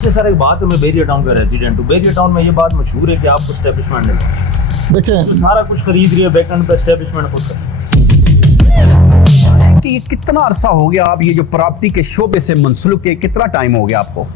Sir एक बात है, मैं बेरिया टाउन का रेजिडेंट हूँ। बेरिया टाउन में ये बात मशहूर है कि आपको एस्टेब्लिशमेंट नहीं पहुंची। देखिए तो सारा कुछ खरीद रही है बैकएंड पे, एस्टेब्लिशमेंट खुद कर कि ये कितना अरसा हो गया आप ये जो प्रॉपर्टी के शोबे से मुंसलिक है, कितना टाइम हो गया आपको?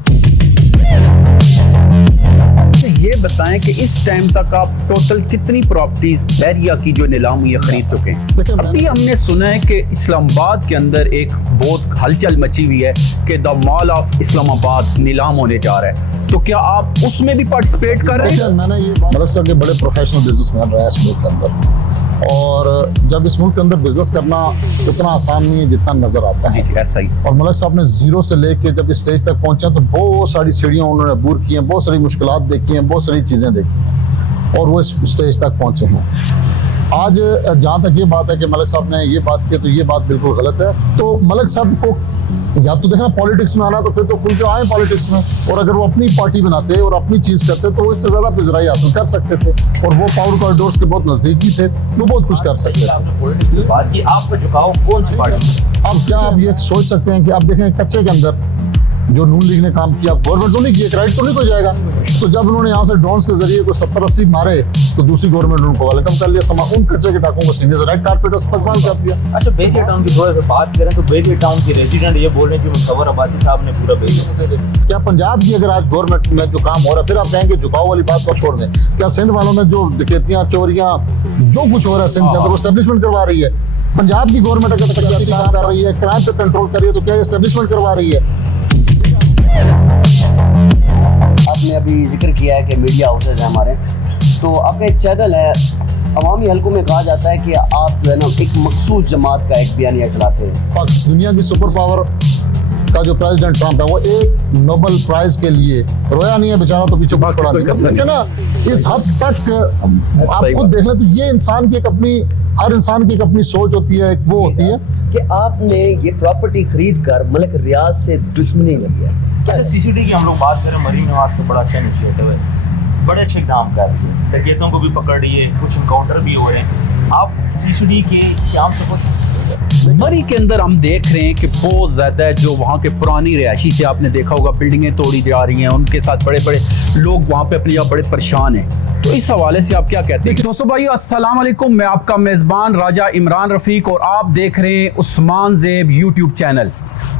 तो ये बताएं कि इस टाइम तक आप टोटल कितनी प्रॉपर्टीज बैरिया की जो नीलाम ये खरीद चुके हैं? अभी हमने सुना है कि इस्लामाबाद के अंदर एक बहुत हलचल मची हुई है कि द मॉल ऑफ इस्लामाबाद नीलाम होने जा रहा है, तो क्या आप उसमें भी पार्टिसिपेट कर रहे हैं? मैंने ये मलिक साहब के बड़े प्रोफेशनल बिजनेसमैन रहे हैं इस मुल्क के अंदर, और जब इस मुल्क के अंदर बिजनेस करना उतना आसान नहीं है जितना नजर आता है। जी ऐसा ही। और मलिक साहब ने जीरो से लेके जब इस स्टेज तक पहुंचे तो बहुत सारी सीढ़ियां उन्होंने अबूर की हैं, बहुत सारी मुश्किलात देखी हैं, बहुत सारी चीजें देखी हैं और वो इस स्टेज तक पहुंचे हैं। आज जहाँ तक ये बात है कि मलिक साहब ने ये बात की, तो ये बात बिल्कुल गलत है। तो मलिक साहब को या तो देखना पॉलिटिक्स में आना, तो फिर तो खुल के आए पॉलिटिक्स में, और अगर वो अपनी पार्टी बनाते और अपनी चीज करते तो वो इससे ज्यादा पिजराई हासिल कर सकते थे, और वो पावर कॉरिडोर्स के बहुत नजदीकी थे, वो बहुत कुछ कर सकते थे। आपने पॉलिटिक्स की बात की, आपका झुकाव कौन सी पार्टी? अब क्या आप ये सोच सकते हैं कि आप देखें कच्चे के अंदर जो नून लीग ने काम किया, गवर्नमेंट तो नहीं किया, क्रेडिट तो नहीं को जाएगा। तो जब उन्होंने यहाँ से ड्रोन्स के जरिए कोई 70-80 मारे तो दूसरी गवर्नमेंट उनको वेलकम कर लिया, उन कच्चे के टाकों को सीने से रेड कारपेट इस्तेमाल कर दिया। अच्छा, बेरिया टाउन की थोड़ा सा बात करें तो बेरिया टाउन के रेजिडेंट ये बोल रहे हैं कि मुसव्वर अब्बासी साहब ने पूरा बेरिया। क्या पंजाब की अगर आज गवर्नमेंट में जो काम हो रहा है, फिर आप कहेंगे झुकाव वाली बात को छोड़ दें, क्या सिंध वालों में जो डकैतियां चोरियां जो कुछ हो रहा है सिंध के अंदर वो एस्टेब्लिशमेंट करवा रही है? पंजाब की गवर्नमेंट अगर तकनीकी काम कर रही है, क्राइम पे कंट्रोल कर रही है, तो क्या एस्टेब्लिशमेंट करवा रही है? आपने अभी जिक्र किया है कि मीडिया हाउसेज हैं हमारे, तो आपका एक चैनल है, अवामी हलकों में कहा जाता है कि आप जो है ना एक मखसूस जमात का एक बयानिया चलाते हैं। दुनिया की सुपर पावर का जो प्रेसिडेंट ट्रंप है वो एक नोबेल प्राइज के लिए रोया नहीं है बेचारा, तो पीछे छोड़ा नहीं ना। इस हद तक आप खुद देख लें तो ये इंसान की एक अपनी, हर इंसान की एक अपनी सोच होती है, एक वो होती है कि आपने ये प्रॉपर्टी खरीद कर मलिक रियाज से दुश्मनी लगी है। अच्छा, सीसीडी की हम लोग बात करें, मरीम नवाज का बड़ा अच्छा इनिशिएटिव है, बड़े अच्छे इकदाम कर रही है, डकैतों को भी पकड़ रही है, कुछ इनकाउंटर भी हो रहे हैं। आप सीसीडी के क्या से कुछ मरी के अंदर हम देख रहे हैं कि बहुत ज्यादा जो वहाँ के पुरानी रिहायशी थे, आपने देखा होगा बिल्डिंगें तोड़ी जा रही हैं, उनके साथ बड़े बड़े लोग वहाँ पे अपने बड़े परेशान हैं। तो इस हवाले से आप क्या कहते हैं? दोस्तों भाई अस्सलाम वालेकुम, मैं आपका मेज़बान राजा इमरान रफ़ीक और आप देख रहे हैं उस्मान ज़ेब यूट्यूब चैनल।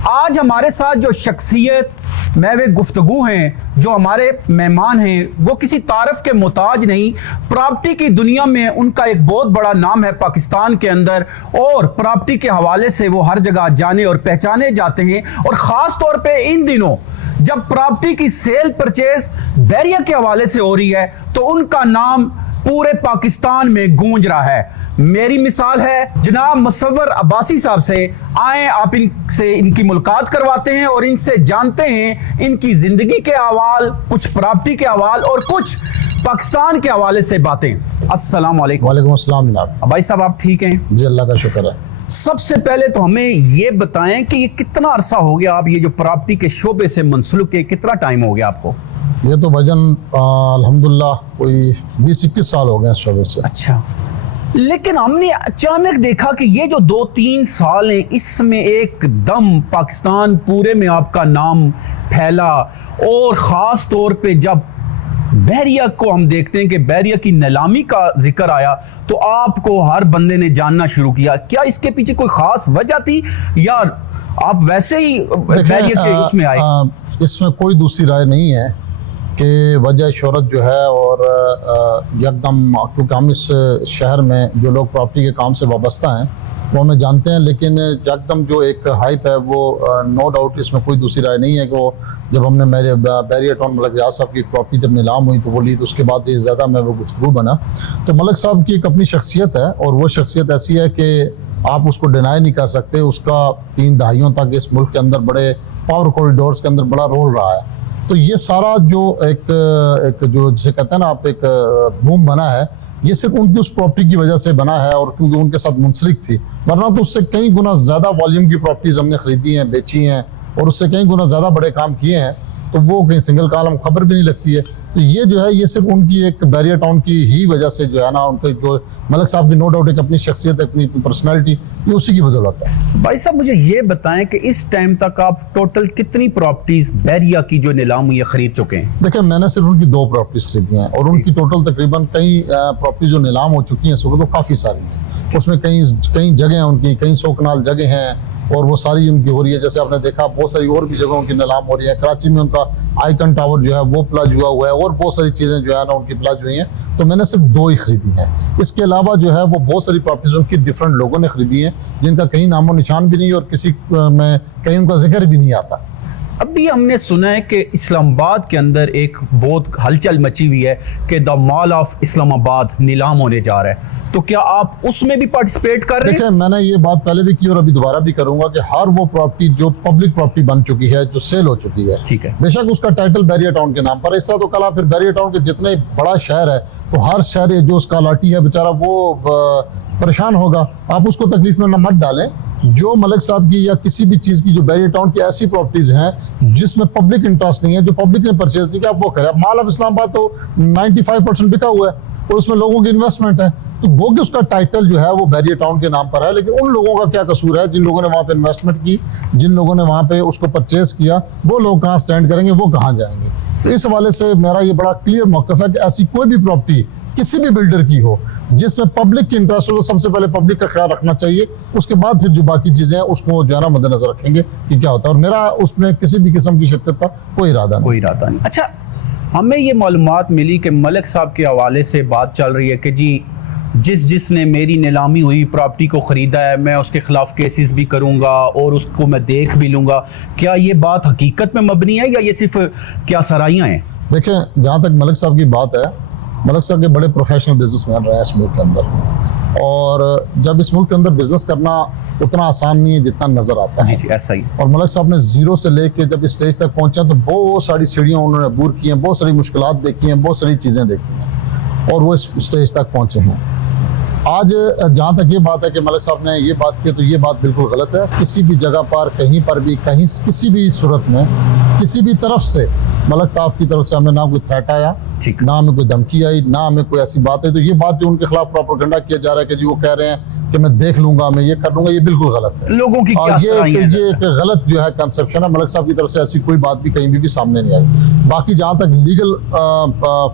आज हमारे साथ जो शख्सियत महवे गुफ्तगू हैं, जो हमारे मेहमान हैं, वो किसी तारफ के मोहताज नहीं। प्रॉपर्टी की दुनिया में उनका एक बहुत बड़ा नाम है पाकिस्तान के अंदर, और प्रॉपर्टी के हवाले से वो हर जगह जाने और पहचाने जाते हैं। और ख़ास तौर पे इन दिनों जब प्रॉपर्टी की सेल परचेज बैरिया के हवाले से हो रही है तो उनका नाम पूरे पाकिस्तान में गूंज रहा है। मेरी मिसाल है जनाब मुसव्वर अब्बासी साहब से। आए आप इनसे इनकी मुलाकात करवाते हैं और इनसे जानते हैं इनकी जिंदगी के अहवाल, कुछ प्रॉपर्टी के अहवाल और कुछ पाकिस्तान के हवाले से बातें। अस्सलाम वालेकुम। वालेकुम अस्सलाम जनाब। भाई साहब आप ठीक हैं? जी अल्लाह का शुक्र है। सबसे पहले तो हमें ये बताएं कि ये कितना अरसा हो गया आप ये जो प्रॉपर्टी के शोबे से मुंसलिक है, कितना टाइम हो गया आपको? ये तो वजन अल्हम्दुलिल्लाह कोई 20-21 साल हो गए इस शोबे से। अच्छा, लेकिन हमने अचानक देखा कि ये जो 2-3 साल हैं इसमें एकदम पाकिस्तान पूरे में आपका नाम फैला, और ख़ास तौर पे जब बैरिया को हम देखते हैं कि बैरिया की नीलामी का जिक्र आया तो आपको हर बंदे ने जानना शुरू किया। क्या इसके पीछे कोई ख़ास वजह थी या आप वैसे ही बैरिया के उसमें आए? इसमें कोई दूसरी राय नहीं है कि वजह शोहरत जो है, और यकदम क्योंकि हम इस शहर में जो लोग प्रॉपर्टी के काम से वाबस्ता हैं वो हमें जानते हैं, लेकिन यकदम जो एक हाइप है वो नो डाउट इसमें कोई दूसरी राय नहीं है कि वो जब हमने मेरे बैरिया टाउन मलिक रियाज साहब की प्रॉपर्टी जब नीलाम हुई तो वो ली, तो उसके बाद ये ज़्यादा मैं वो गुफ्तगू बना। तो मलिक साहब की एक अपनी शख्सियत है, और वो शख्सियत ऐसी है कि आप उसको डिनाई नहीं कर सकते। उसका 3 दहाइयों तक इस मुल्क के अंदर बड़े पावर कॉरिडोर्स के अंदर बड़ा रोल रहा है। तो ये सारा जो एक जो जिसे कहते हैं ना आप, एक बूम बना है, ये सिर्फ उनकी उस प्रॉपर्टी की वजह से बना है, और क्योंकि उनके साथ मुंसलिक थी, वरना तो उससे कई गुना ज़्यादा वॉल्यूम की प्रॉपर्टीज हमने खरीदी हैं, बेची हैं, और उससे कई गुना ज़्यादा बड़े काम किए हैं। तो वो कहीं सिंगल कॉलम खबर भी नहीं लगती है। तो ये जो है ये सिर्फ उनकी एक बैरियर टाउन की ही वजह से जो है ना, उनके जो मलिक साहब की नो डाउट एक अपनी शख्सियत है, अपनी पर्सनैलिटी, ये उसी की बदौलत है। भाई साहब मुझे ये बताएं कि इस टाइम तक आप टोटल कितनी प्रॉपर्टीज बैरिया की जो नीलाम हुई है खरीद चुके हैं? देखिए मैंने सिर्फ उनकी 2 प्रॉपर्टीज खरीदी हैं और उनकी टोटल तकरीबन कई प्रॉपर्टी जो नीलाम हो चुकी हैं इस वक्त तो काफ़ी सारी हैं। उसमें कई जगह हैं उनकी, कई 100 कनाल जगह हैं और वो सारी उनकी हो रही है। जैसे आपने देखा बहुत सारी और भी जगहों की नीलाम हो रही है। कराची में उनका आइकन टावर जो है वो प्लाज हुआ है और बहुत सारी चीज़ें जो है ना उनकी प्लाज हुई हैं। तो मैंने सिर्फ 2 ही खरीदी हैं। इसके अलावा जो है वो बहुत सारी प्रॉपर्टीज उनकी डिफरेंट लोगों ने खरीदी हैं जिनका कहीं नामो निशान भी नहीं और किसी में कहीं उनका जिक्र भी नहीं आता। अभी हमने सुना है कि इस्लामाबाद के अंदर एक बहुत हलचल मची हुई है कि द मॉल ऑफ इस्लामाबाद नीलाम होने जा रहा है, तो क्या आप उसमें भी पार्टिसिपेट कर रहे हैं? देखिए मैंने ये बात पहले भी की और अभी दोबारा भी करूंगा कि हर वो प्रॉपर्टी जो पब्लिक प्रॉपर्टी बन चुकी है, जो सेल हो चुकी है, ठीक है, बेशक उसका टाइटल बैरियर टाउन के नाम पर, इस तरह तो कल फिर बैरियर टाउन के जितने बड़ा शहर है तो हर शहर जो उसका लाठी है बेचारा वो परेशान होगा। आप उसको तकलीफ में न मत डालें। जो मलिक साहब की या किसी भी चीज़ की जो बैरियर टाउन की ऐसी प्रॉपर्टीज हैं जिसमें पब्लिक इंटरेस्ट नहीं है, जो पब्लिक ने परचेज नहीं किया, आप वो करें। अब मॉल ऑफ इस्लामाबाद तो 95% बिका हुआ है और उसमें लोगों की इन्वेस्टमेंट है, तो वो कि उसका टाइटल जो है वो बैरियर टाउन के नाम पर है, लेकिन उन लोगों का क्या कसूर है जिन लोगों ने वहाँ पे इन्वेस्टमेंट की, जिन लोगों ने वहाँ पे उसको परचेज किया, वो लोग कहाँ स्टैंड करेंगे, वो कहाँ जाएंगे। तो इस हवाले से मेरा ये बड़ा क्लियर मौक़िफ़ है कि ऐसी कोई भी प्रॉपर्टी किसी भी बिल्डर की हो जिसमें पब्लिक की इंटरेस्ट हो, तो सबसे पहले पब्लिक का ख्याल रखना चाहिए, उसके बाद फिर जो बाकी चीज़ें हैं उसको जो है ना मद्देनजर रखेंगे कि क्या होता है। और मेरा उसमें किसी भी किस्म की शिरकत का कोई इरादा नहीं। अच्छा, हमें ये मालूमात मिली कि मलिक साहब के हवाले से बात चल रही है कि जी जिसने मेरी नीलामी हुई प्रॉपर्टी को ख़रीदा है मैं उसके ख़िलाफ़ केसेस भी करूँगा और उसको मैं देख भी लूँगा। क्या ये बात हकीकत में मबनी है या ये सिर्फ क्या सराइयाँ हैं? देखें, जहाँ तक मलिक साहब की बात है, मलिक साहब के बड़े प्रोफेशनल बिजनेसमैन रहे हैं इस मुल्क के अंदर, और जब इस मुल्क के अंदर बिजनेस करना उतना आसान नहीं है जितना नज़र आता है। जी ऐसा ही। और मलिक साहब ने ज़ीरो से लेके जब इस स्टेज तक पहुँचे तो बहुत सारी सीढ़ियाँ उन्होंने अबूर की हैं, बहुत सारी मुश्किलात देखी हैं, बहुत सारी चीज़ें देखी हैं और वो इस स्टेज तक पहुँचे हैं। आज जहाँ तक ये बात है कि मलिक साहब ने ये बात की, तो ये बात बिल्कुल गलत है। किसी भी जगह पर कहीं पर भी कहीं किसी भी सूरत में किसी भी तरफ से मलिक साहब की तरफ से हमें ना कोई थ्रेट आया, ना हमें कोई धमकी आई, ना हमें कोई ऐसी बात है। तो ये बात जो उनके खिलाफ प्रोपेगेंडा किया जा रहा है कि जी वो कह रहे हैं कि मैं देख लूंगा, मैं ये कर लूंगा, ये बिल्कुल गलत है। लोगों की क्या ये एक गलत जो है कंसेप्शन है। मलिक साहब की तरफ से ऐसी कोई बात भी कहीं भी सामने नहीं आई। बाकी जहाँ तक लीगल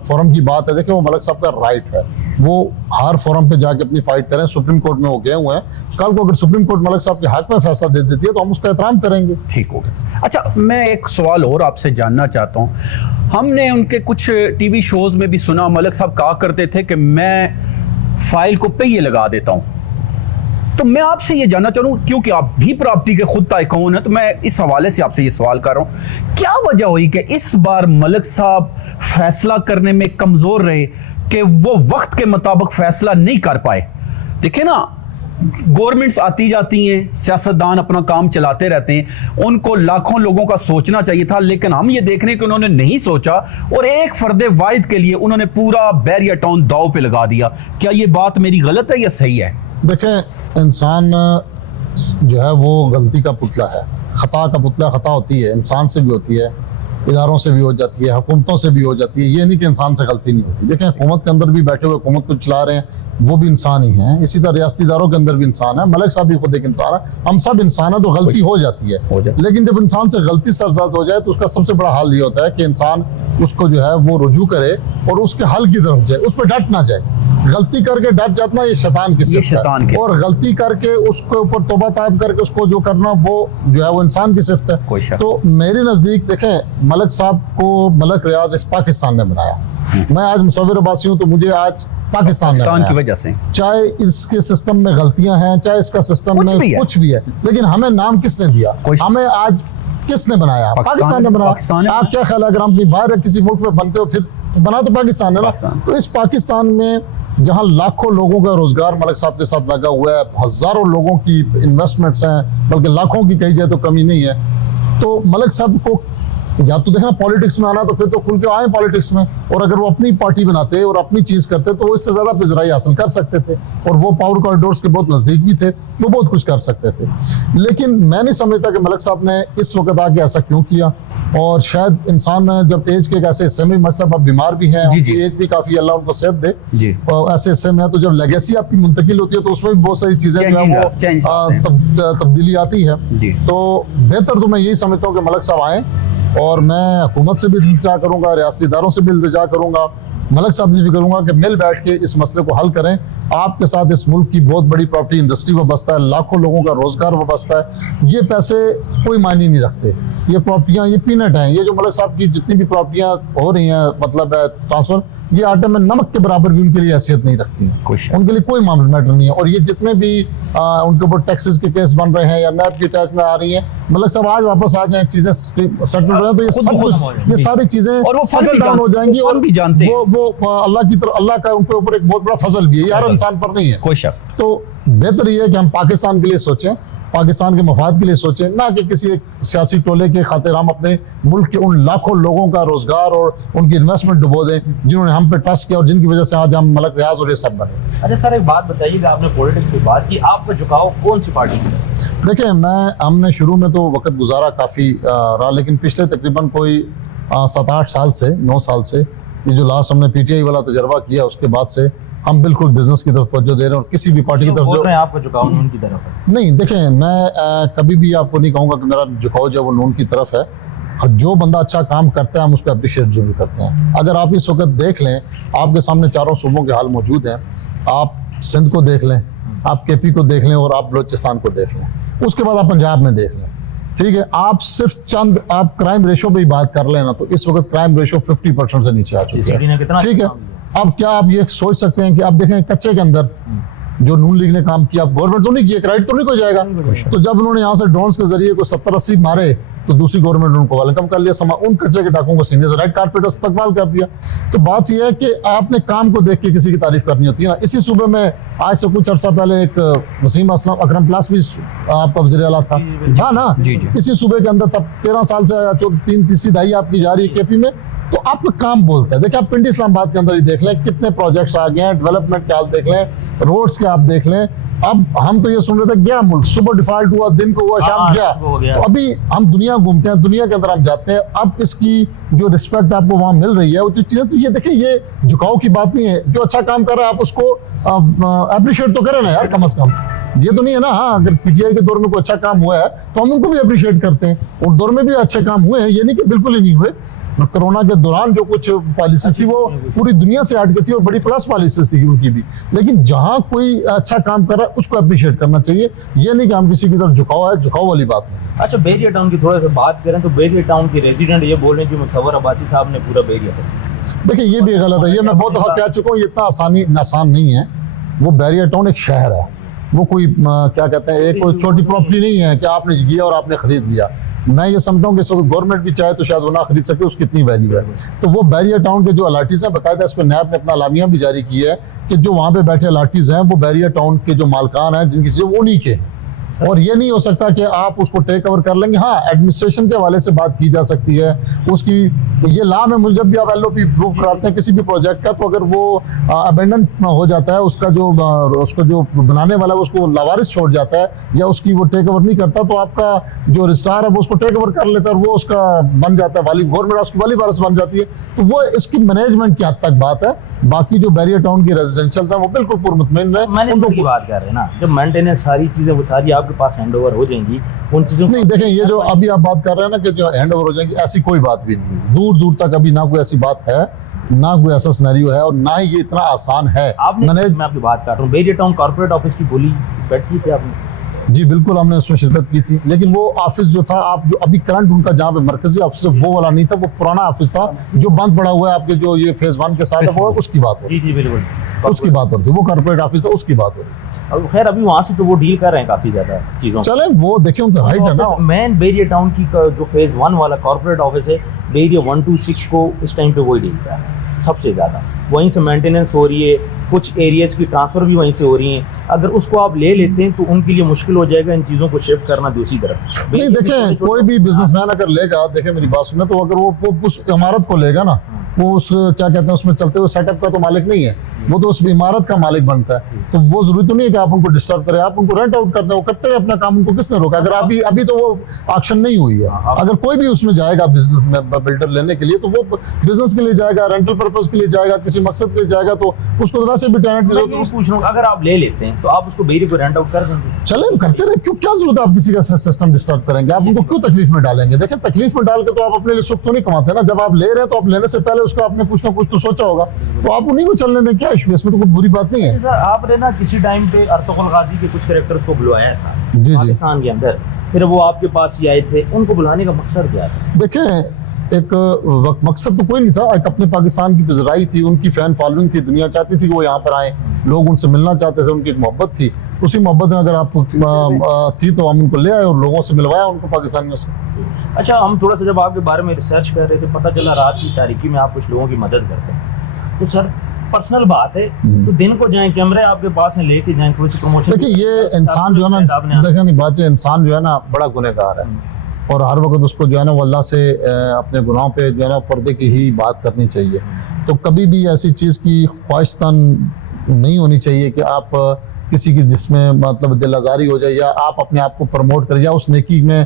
फोरम की बात है, देखिए वो मलिक साहब का राइट है, वो हर फोरम पे जाके अपनी फाइट करें। सुप्रीम कोर्ट में वो गए हुए हैं, कल को अगर सुप्रीम कोर्ट मलिक साहब के हक में फैसला दे देती है तो हम उसका एहतराम करेंगे। ठीक हो गया। अच्छा, मैं एक सवाल और आपसे जानना चाहता हूँ। हमने उनके कुछ टीवी शोज में भी सुना, मलिक साहब कहा करते थे कि मैं फाइल को पहिए लगा देता हूँ। तो मैं आपसे ये जानना चाह रहा हूँ, क्योंकि आप भी प्रॉपर्टी के खुद ताइकून हैं, तो मैं इस हवाले से आपसे ये सवाल कर रहा हूँ, क्या वजह हुई कि इस बार मलिक साहब फैसला करने में कमजोर रहे कि वो वक्त के मुताबिक फैसला नहीं कर पाए? देखिए ना, गवर्नमेंट्स आती जाती हैं, सियासतदान अपना काम चलाते रहते हैं, उनको लाखों लोगों का सोचना चाहिए था, लेकिन हम ये देख रहे हैं कि उन्होंने नहीं सोचा और एक फर्द वाहिद के लिए उन्होंने पूरा बैरियर टाउन दाव पे लगा दिया। क्या ये बात मेरी गलत है या सही है? देखें, इंसान जो है वो गलती का पुतला है, खता का पुतला। खता होती है, इंसान से भी होती है, इदारों से भी हो जाती है, हुकूमतों से भी हो जाती है। ये नहीं कि इंसान से गलती नहीं होती। देखें, हुकूमत के अंदर भी बैठे हुए हुकूमत को चला रहे हैं, वो भी इंसान ही हैं। इसी तरह रियासती इदारों के अंदर भी इंसान है, मलिक साहब भी खुद एक इंसान है, हम सब इंसान है, तो गलती हो जाती है। लेकिन जब इंसान से गलती सरजद हो जाए तो उसका सबसे बड़ा हल ये होता है कि इंसान उसको जो है वो रुजू करे और उसके हल की तरफ जाए, उस पर डट ना जाए। गलती करके डट जाना ये शैतान की सिफ़त है, और गलती करके उसके ऊपर तौबा तायब करके उसको जो करना वो जो है वो इंसान की सिफ़त है। तो मेरे नज़दीक देखें, मलिक साहब को मलिक रियाज इस पाकिस्तान ने बनाया। मैं आज मुसव्विर अब्बासी हूं तो मुझे आज पाकिस्तान की वजह से, चाहे इसके सिस्टम में गलतियां हैं, चाहे इसका सिस्टम में कुछ भी है, लेकिन हमें नाम किसने दिया? हमें आज किसने बनाया? पाकिस्तान ने बनाया। आप क्या ख्याल है, अगर हम अपनी बाहर किसी मुल्क में बनते हो फिर बना तो पाकिस्तान है ना। तो इस पाकिस्तान में जहाँ लाखों लोगों का रोजगार मलिक साहब के साथ लगा हुआ है, हजारों लोगों की इन्वेस्टमेंट्स हैं, बल्कि लाखों की कही जाए तो कमी नहीं है, तो मलिक साहब को या तो देखना पॉलिटिक्स में आना तो फिर तो खुल के आए पॉलिटिक्स में, और अगर वो अपनी पार्टी बनाते और अपनी चीज करते तो वो इससे ज्यादा पिजराई हासिल कर सकते थे, और वो पावर कॉरिडोर्स के बहुत नजदीक भी थे, वो बहुत कुछ कर सकते थे। लेकिन मैं नहीं समझता कि मलिक साहब ने इस वक्त आके ऐसा क्यों किया, और शायद इंसान जब एज के एक ऐसे हिस्से में, मतलब अब बीमार भी हैं, जी, उनकी जी। एज भी काफी, अल्लाह उनको सेहत दे, जी। और ऐसे हिस्से में है, तो जब लेगेसी आपकी मुंतकिल होती है तो उसमें भी बहुत सारी चीजें जो है वो Changes आते हैं। तब्दीली आती है। जी। तो बेहतर तो मैं यही समझता हूँ कि मलिक साहब आए, और मैं हुकूमत से भी इल्तिजा करूँगा, रियासती इदारों से भी इल्तिजा करूँगा, मलिक साहब से भी करूँगा कि मिल बैठ के इस मसले को हल करें। आपके साथ इस मुल्क की बहुत बड़ी प्रॉपर्टी इंडस्ट्री वाबस्ता है, लाखों लोगों का रोजगार वाबस्ता है, ये पैसे कोई मायने नहीं रखते, ये प्रॉपर्टियाँ ये पीनट हैं। ये जो मलिक साहब की जितनी भी प्रॉपर्टियाँ हो रही हैं, मतलब ट्रांसफर, ये आटे में नमक के बराबर भी उनके लिए हैसियत नहीं रखती हैं, उनके लिए कोई मैटर नहीं है। और ये जितने भी उनके ऊपर टैक्सेस के केस बन रहे हैं या नैब की टैक्स में आ रही हैं, मलिक साहब आज वापस आ जाए, चीजें सेटल हो जाए, तो ये सब कुछ, ये सारी चीजें और वो फन सेटल भी डाउन हो जाएंगी। वो फन भी जानते हैं। वो अल्लाह की तरफ, अल्लाह का उनके ऊपर एक बहुत बड़ा फजल भी है, यार इंसान पर नहीं है। कोई शक। तो बेहतर ये है कि हम पाकिस्तान के लिए सोचें, पाकिस्तान के मफाद के लिए सोचें, ना कि किसी एक सियासी टोले के खातिर हम अपने मुल्क के उन लाखों लोगों का रोजगार और उनकी इन्वेस्टमेंट डुबो दें जिन्होंने हम पे ट्रस्ट किया और जिनकी वजह से आज हम मलिक रियाज और ये सब बने। अच्छा सर, एक बात बताइएगा, आपने पॉलिटिक्स से बात की, आपका झुकाव कौन सी पार्टी की है? देखिए, हमने शुरू में तो वक्त गुजारा काफ़ी रहा, लेकिन पिछले तकरीबन कोई 7-8 साल से 9 साल से, ये जो लास्ट हमने पीटीआई वाला तजर्बा किया उसके बाद से हम बिल्कुल बिजनेस की तरफ तवज्जो दे रहे हैं, और किसी भी पार्टी की तरफ बोल रहे हैं आपका झुकाव नून की तरफ है। नहीं। देखें, मैं कभी भी आपको नहीं कहूँगा कि मेरा झुकाव जो है वो नून की तरफ है। जो बंदा अच्छा काम करता है हम उसको अप्रिशिएट जरूर करते हैं। अगर आप इस वक्त देख लें, आपके सामने चारों सूबों के हाल मौजूद हैं, आप सिंध को देख लें, आप केपी को देख लें, और आप बलोचिस्तान को देख लें, उसके बाद आप पंजाब में देख लें, ठीक है। आप सिर्फ चंद आप क्राइम रेशो पे ही बात कर लेना, तो इस वक्त क्राइम रेशो 50% से नीचे आ चुकी है, ठीक है। अब क्या आप ये सोच सकते हैं कि आप देखें कच्चे के अंदर जो नून लीग ने काम किया, गवर्नमेंट तो नहीं किया, राइट तो नहीं हो जाएगा। तो जब उन्होंने यहाँ से ड्रोन्स के जरिए को 70-80 मारे, तो दूसरी गवर्नमेंट ने उनको वेलकम कर लिया, उन कच्चे के डाकुओं को सीने से राइट कारपेट इस्तकबाल कर दिया। तो बात यह है कि आपने काम को देख के किसी की तारीफ करनी होती है ना। इसी सूबे में आज से कुछ अर्सा पहले एक वसीम अकरम प्लस भी आपका वज़ीर आला था, हाँ ना। इसी सूबे के अंदर तब 13 साल से 3 दहाई आपकी जा रही है केपी में। तो आपका काम बोलता है। देखिए, आप पिंडी इस्लामाबाद के अंदर ही देख लें, कितने प्रोजेक्ट्स आ गए हैं, डेवलपमेंट के हाल देख लें, रोड्स के आप देख लें। अब हम तो ये सुन रहे थे, गया मुल्क, सुबह डिफॉल्ट हुआ, दिन को हुआ, शाम गया। तो अभी हम दुनिया घूमते हैं, दुनिया के अंदर हम जाते हैं, अब इसकी जो रिस्पेक्ट आपको वहाँ मिल रही है, वो जो चीज़ें, तो ये देखिए, ये झुकाव की बात नहीं है। जो अच्छा काम कर रहा है आप उसको अप्रिशिएट तो करें ना यार, कम अज कम। ये तो नहीं है ना, हाँ, अगर पीटीआई के दौर में कोई अच्छा काम हुआ है तो हम उनको भी अप्रिशिएट करते हैं, उन दौर में भी अच्छे काम हुए हैं, ये नहीं कि बिल्कुल ही नहीं हुए। कोरोना के दौरान जो कुछ पॉलिसीज थी वो पूरी दुनिया से हट गई थी, और बड़ी प्लस पॉलिसीज थी उनकी भी। लेकिन जहां कोई अच्छा काम कर रहा है उसको अप्रिशिएट करना चाहिए, ये नहीं कि हम किसी की तरफ झुकाव है, झुकाव वाली बात नहीं। अच्छा, बैरिया टाउन की थोड़ा सा बात करें तो बैरिया टाउन के रेजिडेंट ये बोल रहे हैं कि मुसव्वर अब्बासी साहब ने पूरा बैरिया से। देखिए, ये भी गलत है, ये मैं बहुत दफा कह चुका हूँ, ये इतना आसान नहीं है। वो बैरिया टाउन एक शहर है, वो कोई क्या कहते हैं, एक कोई छोटी प्रॉपर्टी नहीं है कि आपने किया और आपने खरीद लिया। मैं ये समझता हूँ कि इस वक्त गवर्नमेंट भी चाहे तो शायद वो ना खरीद सके, उसकी इतनी वैल्यू है। तो वो बैरिया टाउन के जो अलाटीज हैं, बाकायदा इस पर नैब ने अपना अलामिया भी जारी किया है कि जो वहाँ पे बैठे अलाटीज हैं वो बैरिया टाउन के जो मालकान हैं, जिनकी चीज़ें वो उन्हीं के हैं, और ये नहीं हो सकता कि आप उसको टेक ओवर कर लेंगे। हाँ, एडमिनिस्ट्रेशन के हवाले से बात की जा सकती है, उसकी ये लाम है। मुझे जब भी आप LOP प्रूव कराते हैं किसी भी प्रोजेक्ट का, तो अगर वो अबेंडन हो जाता है, उसका जो बनाने वाला है उसको लावारिस छोड़ जाता है, या उसकी वो टेक ओवर नहीं करता, तो आपका जो रजिस्ट्रार है वो उसको टेक ओवर कर लेता है, और वो उसका बन जाता है वाली, गवर्नमेंट उसकी वाली वारिस बन जाती है। तो वो इसकी मैनेजमेंट की हद तक बात है। बाकी जो बैरिया टाउन की रेजिडेंशियल है वो बिल्कुल पुरमुतमईन है। मैनेजमेंट की बात कर रहे हैं ना, जब मेंटेनेंस सारी चीजें वो सारी आपके पास हैंडओवर हो जाएंगी, उन चीजों नहीं। देखें, ये जो अभी आप बात कर रहे हैं ना कि जो हैंड ओवर हो जाएंगी, ऐसी कोई बात भी नहीं है। दूर दूर तक अभी ना कोई ऐसी बात है, ना कोई ऐसा सिनेरियो है, और ना ही ये इतना आसान है। मैं आपकी बात कर रहा हूँ, बैरिया टाउन कॉर्पोरेट ऑफिस की बोली बैठ की थी आपने? जी बिल्कुल, हमने उसमें शिरकत की थी, लेकिन वो ऑफिस जो था, आप जो अभी करंट उनका जहाँ पे मरकजी ऑफिस है वो वाला नहीं था, वो पुराना ऑफिस था जो बंद पड़ा हुआ है आपके जो ये फेज 1 के साथ है, वो उसकी बात हो रही जी बिल्कुल, उसकी बात हो रही थी। वो कॉर्पोरेट ऑफिस था, उसकी बात हो रही थी। अब खैर अभी वहाँ से तो वो डील कर रहे हैं काफी ज्यादा चीजों। चले, वो देखिए, उनका राइट है ना। मेन बैरिया टाउन की जो फेज 1 वाला कॉर्पोरेट ऑफिस है, बैरिया 1 to 6 को इस टाइम पे वही डील कर रहा है। सबसे ज़्यादा वहीं से मेंटेनेंस हो रही है, कुछ एरियाज़ की ट्रांसफ़र भी वहीं से हो रही हैं। अगर उसको आप ले लेते हैं तो उनके लिए मुश्किल हो जाएगा इन चीज़ों को शिफ्ट करना दूसरी तरफ। नहीं देखें, कोई भी बिजनेसमैन अगर लेगा, देखें मेरी बात सुने, तो अगर वो उस इमारत को लेगा ना, वो उस क्या कहते हैं उसमें चलते हुए सेटअप का तो मालिक नहीं है, वो तो उस इमारत का मालिक बनता है। तो वो जरूरी तो नहीं है कि आप उनको डिस्टर्ब करें, आप उनको रेंट आउट करते हैं, वो करते हैं अपना काम, उनको किसने रोका? अगर अभी तो वो ऑक्शन नहीं हुई है। अगर कोई भी उसमें जाएगा बिजनेस में बिल्डर लेने के लिए, तो वो बिजनेस के लिए जाएगा, रेंटल पर्पज के लिए जाएगा, किसी मकसद के लिए जाएगा, तो उसको तो वैसे भी टेनेंट मैं पूछ रहा हूँ, अगर आप ले लेते हैं तो आप उसको बेरी को रेंट आउट कर देंगे? चले करते रहे, क्यों, क्या जरूरत है आप किसी का सिस्टम डिस्टर्ब करेंगे? आप उनको क्यों तकलीफ में डालेंगे? देखें, तकलीफ में डाल के तो आप अपने लिए सुख तो नहीं कमाते ना। जब आप ले रहे हैं तो आप लेने से पहले उसको आपने कुछ ना कुछ तो सोचा होगा, तो आप उन्हीं को चलने दें, क्या इशू है इसमें? तो कोई बुरी बात नहीं है। सर आपने ना किसी टाइम पे अर्तुगरुल गाजी के कुछ कैरेक्टर्स को बुलवाया था जी। पाकिस्तान के अंदर, फिर वो आपके पास ही आए थे, उनको बुलाने का मकसद क्या था? देखें, एक मकसद तो कोई नहीं था, एक अपने पाकिस्तान की पिजराई थी, उनकी फैन फॉलोइंग थी, दुनिया चाहती थी कि वो यहाँ पर आए, लोग उनसे मिलना चाहते थे, उनकी एक मोहब्बत थी। उसी मोहब्बत में अगर आप थी तो हम उनको ले आए और लोगों से मिलवाया उनको पाकिस्तानियों से। अच्छा, हम थोड़ा सा जब आपके बारे में रिसर्च कर रहे थे, पता चला रात की तारीकी में आप कुछ लोगों की मदद करते हैं। तो सर पर्सनल बात है, तो दिन को जाएं, कैमरे आपके पास हैं, लेके जाएं, थोड़ी सी प्रमोशन। देखिए, ये इंसान जो है ना, देखा नहीं बात है, इंसान जो है ना बड़ा गुनहगार है, और हर वक्त उसको जो है ना वो अल्लाह से अपने गुनाहों पे जो है ना पर्दे की ही बात करनी चाहिए। तो कभी भी ऐसी चीज़ की ख्वाहिशतन नहीं होनी चाहिए कि आप किसी की जिसमें मतलब दिल आज़ारी हो जाए, या आप अपने आप को प्रमोट करें, या उस नेकी में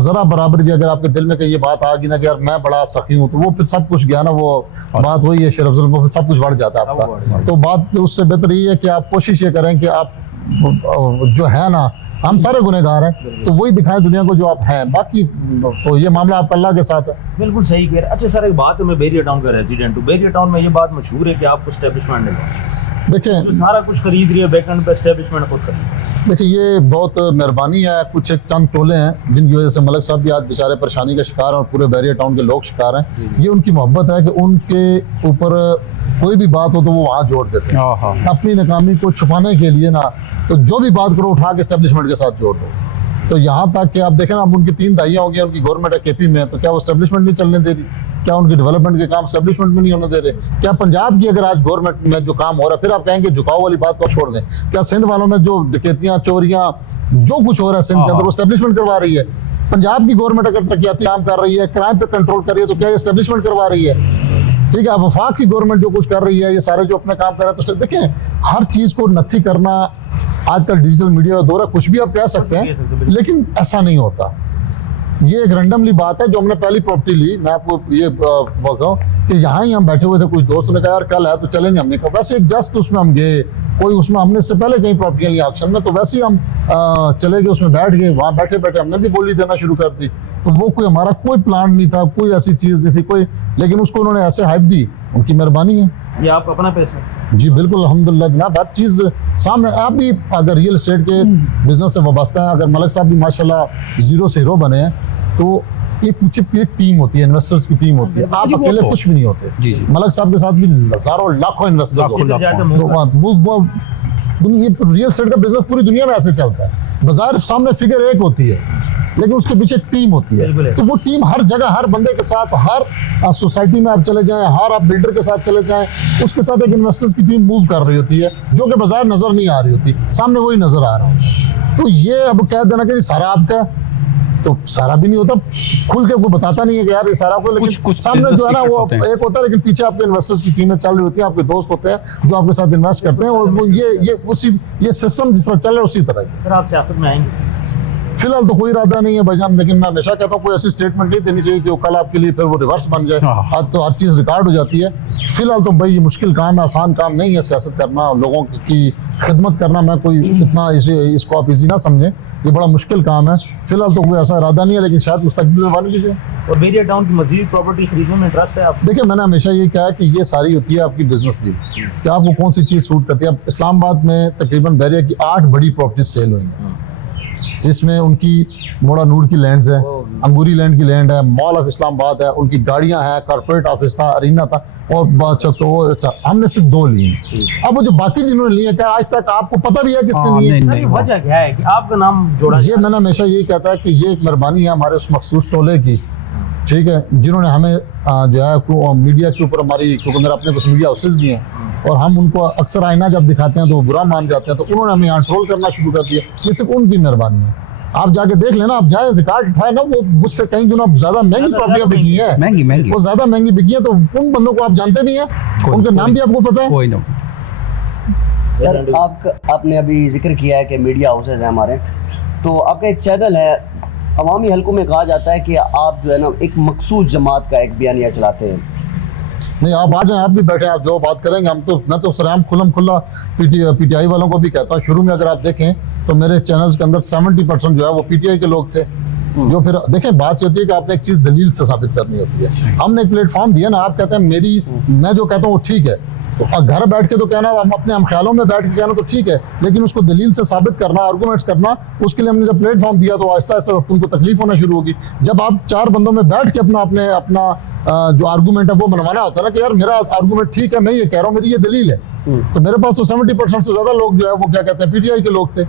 ज़रा बराबर भी अगर आपके दिल में कहीं ये बात आ गई ना कि यार मैं बड़ा सखी हूँ, तो वो फिर सब कुछ गया ना, वो बात वही है शेर अफजल, वो फिर सब कुछ बढ़ जाता है आपका। तो बात उससे बेहतर ये है कि आप कोशिश ये करें कि आप जो है ना, हम सारे गुनहगार हैं, तो वही दिखाएं दुनिया को जो आप हैं, बाकी तो ये मामला आप अल्लाह के साथ है। बिल्कुल सही कह रहे हैं। अच्छा सर, एक बात है, मैं बेरिया टाउन का रेजिडेंट हूँ। बेरिया टाउन में ये बात मशहूर है कि आपको एस्टेब्लिशमेंट नहीं पहुंची, देखें, जो सारा कुछ खरीद रही है बैकएंड पे एस्टेब्लिशमेंट खुद खरीद। देखिए, ये बहुत मेहरबानी है, कुछ एक चंद टोले हैं जिनकी वजह से मलिक साहब भी आज बेचारे परेशानी का शिकार हैं और पूरे बैरिया टाउन के लोग शिकार हैं। ये उनकी मोहब्बत है कि उनके ऊपर कोई भी बात हो तो वो वहाँ जोड़ देते हैं अपनी नाकामी को छुपाने के लिए ना, तो जो भी बात करो उठा के एस्टेब्लिशमेंट के साथ जोड़ दो। तो यहाँ तक कि आप देखें ना, अब उनकी 3 दहाइयाँ हो गई, उनकी गवर्नमेंट है केपी में, तो क्या वो एस्टेब्लिशमेंट नहीं चलने दे रही? क्या उनके डेवलपमेंट के काम एस्टेब्लिशमेंट में नहीं होने दे रहे? क्या पंजाब की अगर आज गवर्नमेंट में जो काम हो रहा है, फिर आप कहेंगे झुकाव वाली बात को छोड़ दें? क्या सिंध वालों में जो डकैतियाँ, चोरियाँ, जो कुछ हो रहा है सिंध के अंदर, वो एस्टेब्लिशमेंट करवा रही है? पंजाब की गवर्नमेंट अगर तरक्याती काम कर रही है, क्राइम पे कंट्रोल कर रही है, तो क्या ये एस्टेब्लिशमेंट करवा रही है? ठीक है, अब वफाक की गवर्नमेंट जो कुछ कर रही है, ये सारे जो अपने काम कर रहे हैं, तो देखें, हर चीज़ को नथी करना आजकल डिजिटल मीडिया का दौर है, कुछ भी आप कह सकते हैं, लेकिन ऐसा नहीं होता। ये एक रैंडमली बात है। जो हमने पहली प्रॉपर्टी ली, मैं आपको ये बताऊं कि यहाँ ही हम बैठे हुए थे, कुछ दोस्तों ने कहा यार कल है तो चलेंगे, हमने कहा वैसे एक जस्ट उसमें हम गए, कोई उसमें हमने इससे पहले कहीं प्रॉपर्टियाँ ली ऑक्शन में, तो वैसे ही हम चले गए, उसमें बैठ गए, वहाँ बैठे बैठे हमने भी बोली देना शुरू कर दी। तो वो कोई हमारा कोई प्लान नहीं था, कोई ऐसी चीज़ नहीं थी कोई, लेकिन उसको उन्होंने ऐसे हाइप दी, उनकी मेहरबानी है। ये आप अपना पैसा? जी बिल्कुल, अल्हम्दुलिल्लाह जनाब, हर चीज़ सामने। आप भी अगर रियल एस्टेट के बिजनेस से वाबस्ता है, अगर मलिक साहब भी माशाल्लाह जीरो से हीरो बने हैं, तो एक पीछे पूरी टीम होती है, इन्वेस्टर्स की टीम होती है, आप अकेले कुछ भी नहीं होते। मलिक साहब के साथ भी हजारों लाखों इन्वेस्टर्स होते हैं। ये रियल एस्टेट का बिजनेस पूरी दुनिया में ऐसे चलता है, बाजार सामने फिगर एक होती है, लेकिन उसके पीछे टीम होती है। तो वो टीम हर जगह, हर बंदे के साथ, हर सोसाइटी में आप चले जाएं, हर आप बिल्डर के साथ चले जाएं, उसके साथ एक इन्वेस्टर्स की टीम मूव कर रही होती है, जो कि बाजार नजर नहीं आ रही होती, सामने वही नजर आ रहा है। तो ये अब कह देना कि सारा आपका, तो सारा भी नहीं होता, खुल के कोई बताता नहीं है कि यार ये सारा आपको, लेकिन कुछ सामने जो है ना वो एक होता है, लेकिन पीछे आपके इन्वेस्टर्स की टीमें चल रही होती है, आपके दोस्त होते हैं जो आपके साथ इन्वेस्ट करते हैं, और वो ये सिस्टम जिस तरह चल रहा है उसी तरह। सर आप सियासत में आएंगे? फिलहाल तो कोई इरादा नहीं है भाईजान, लेकिन मैं हमेशा कहता हूँ कोई ऐसी स्टेटमेंट नहीं देनी चाहिए जो कल आपके लिए फिर वो रिवर्स बन जाए। आज तो हर चीज़ रिकॉर्ड हो जाती है। फिलहाल तो भाई ये मुश्किल काम है, आसान काम नहीं है सियासत करना, लोगों की खिदमत करना। मैं कोई इतना इसको आप इजी ना समझें, ये बड़ा मुश्किल काम है। फिलहाल तो कोई ऐसा इरादा नहीं है, लेकिन शायद मुस्तकबिल में बन लीजिए। और बेरिया टाउन की मजीद प्रॉपर्टी खरीदने में इंटरेस्ट है आप? देखिए, मैंने हमेशा ये कहा कि ये सारी होती है आपकी बिजनेस डील, कि आपको कौन सी चीज़ सूट करती है। अब इस्लामाबाद में तकरीबन बैरिया की 8 बड़ी प्रॉपर्टी सेल हुई हैं, जिसमें उनकी मोड़ा नूर की लैंड्स है, अंगूरी लैंड की लैंड है, मॉल ऑफ इस्लामाबाद है, उनकी गाड़ियां हैं, कॉर्पोरेट ऑफिस था, अरीना था, और अच्छा हमने सिर्फ 2 ली। अब वो जो बाकी जिन्होंने ली है, क्या आज तक आपको पता भी है किसने ली है? सर वजह क्या है कि आपका नाम जोड़ा? ये मैंने हमेशा यही कहता है कि ये एक मेहरबानी है हमारे उस मखसूस टोले की, ठीक है, जिन्होंने हमें जो है मीडिया के ऊपर हमारी, क्योंकि मेरे अपने कुछ मीडिया हाउसेज भी हैं और हम उनको अक्सर आईना जब दिखाते हैं तो वो बुरा मान जाते हैं, तो उन्होंने हमें यहाँ ट्रोल करना शुरू कर दिया। ये सिर्फ उनकी मेहरबानी है। आप जाके देख लेना, आप जाए रिकॉर्ड उठाए ना, वो मुझसे कई गुना ज्यादा महंगी प्रॉपर्टियां बिकी है, महंगी वो ज्यादा महंगी बिकी है। तो उन बंदों को आप जानते भी हैं, उनके नाम भी आपको पता है। कोई ना। सर आपने अभी जिक्र किया है कि मीडिया हाउसेज हैं हमारे, तो आपका एक चैनल है, अवामी हलकों में कहा जाता है कि आप जो है ना एक मखसूस जमात का एक बयानिया चलाते हैं। नहीं, आप आ जाए, आप भी बैठे, आप जो बात करेंगे हम तो, मैं तो सराम खुल्ला पीटीआई वालों को भी कहता हूँ। शुरू में अगर आप देखें तो मेरे चैनल्स के अंदर 70% जो है वो पीटीआई के लोग थे। जो फिर देखें, बात ये होती है कि आपने एक चीज दलील से साबित करनी होती है। हमने एक प्लेटफॉर्म दिया ना, आप कहते हैं मैं जो कहता हूँ वो ठीक है, तो घर बैठ के तो कहना, हम ख्यालों में बैठ के कहना तो ठीक है, लेकिन उसको दलील से साबित करना, आर्गूमेंट्स करना, उसके लिए हमने जब प्लेटफॉर्म दिया तो आहिस्ता आहिस्ता तुमको तकलीफ होना शुरू होगी। जब आप 4 बंदों में बैठ के अपना जो आर्गूमेंट है वो मनवाना होता है ना, कि यार मेरा आर्गूमेंट ठीक है, मैं ये कह रहा हूँ, मेरी ये दलील है, तो मेरे पास तो 70% से ज्यादा लोग जो है वो क्या कहते हैं, पीटीआई के लोग थे।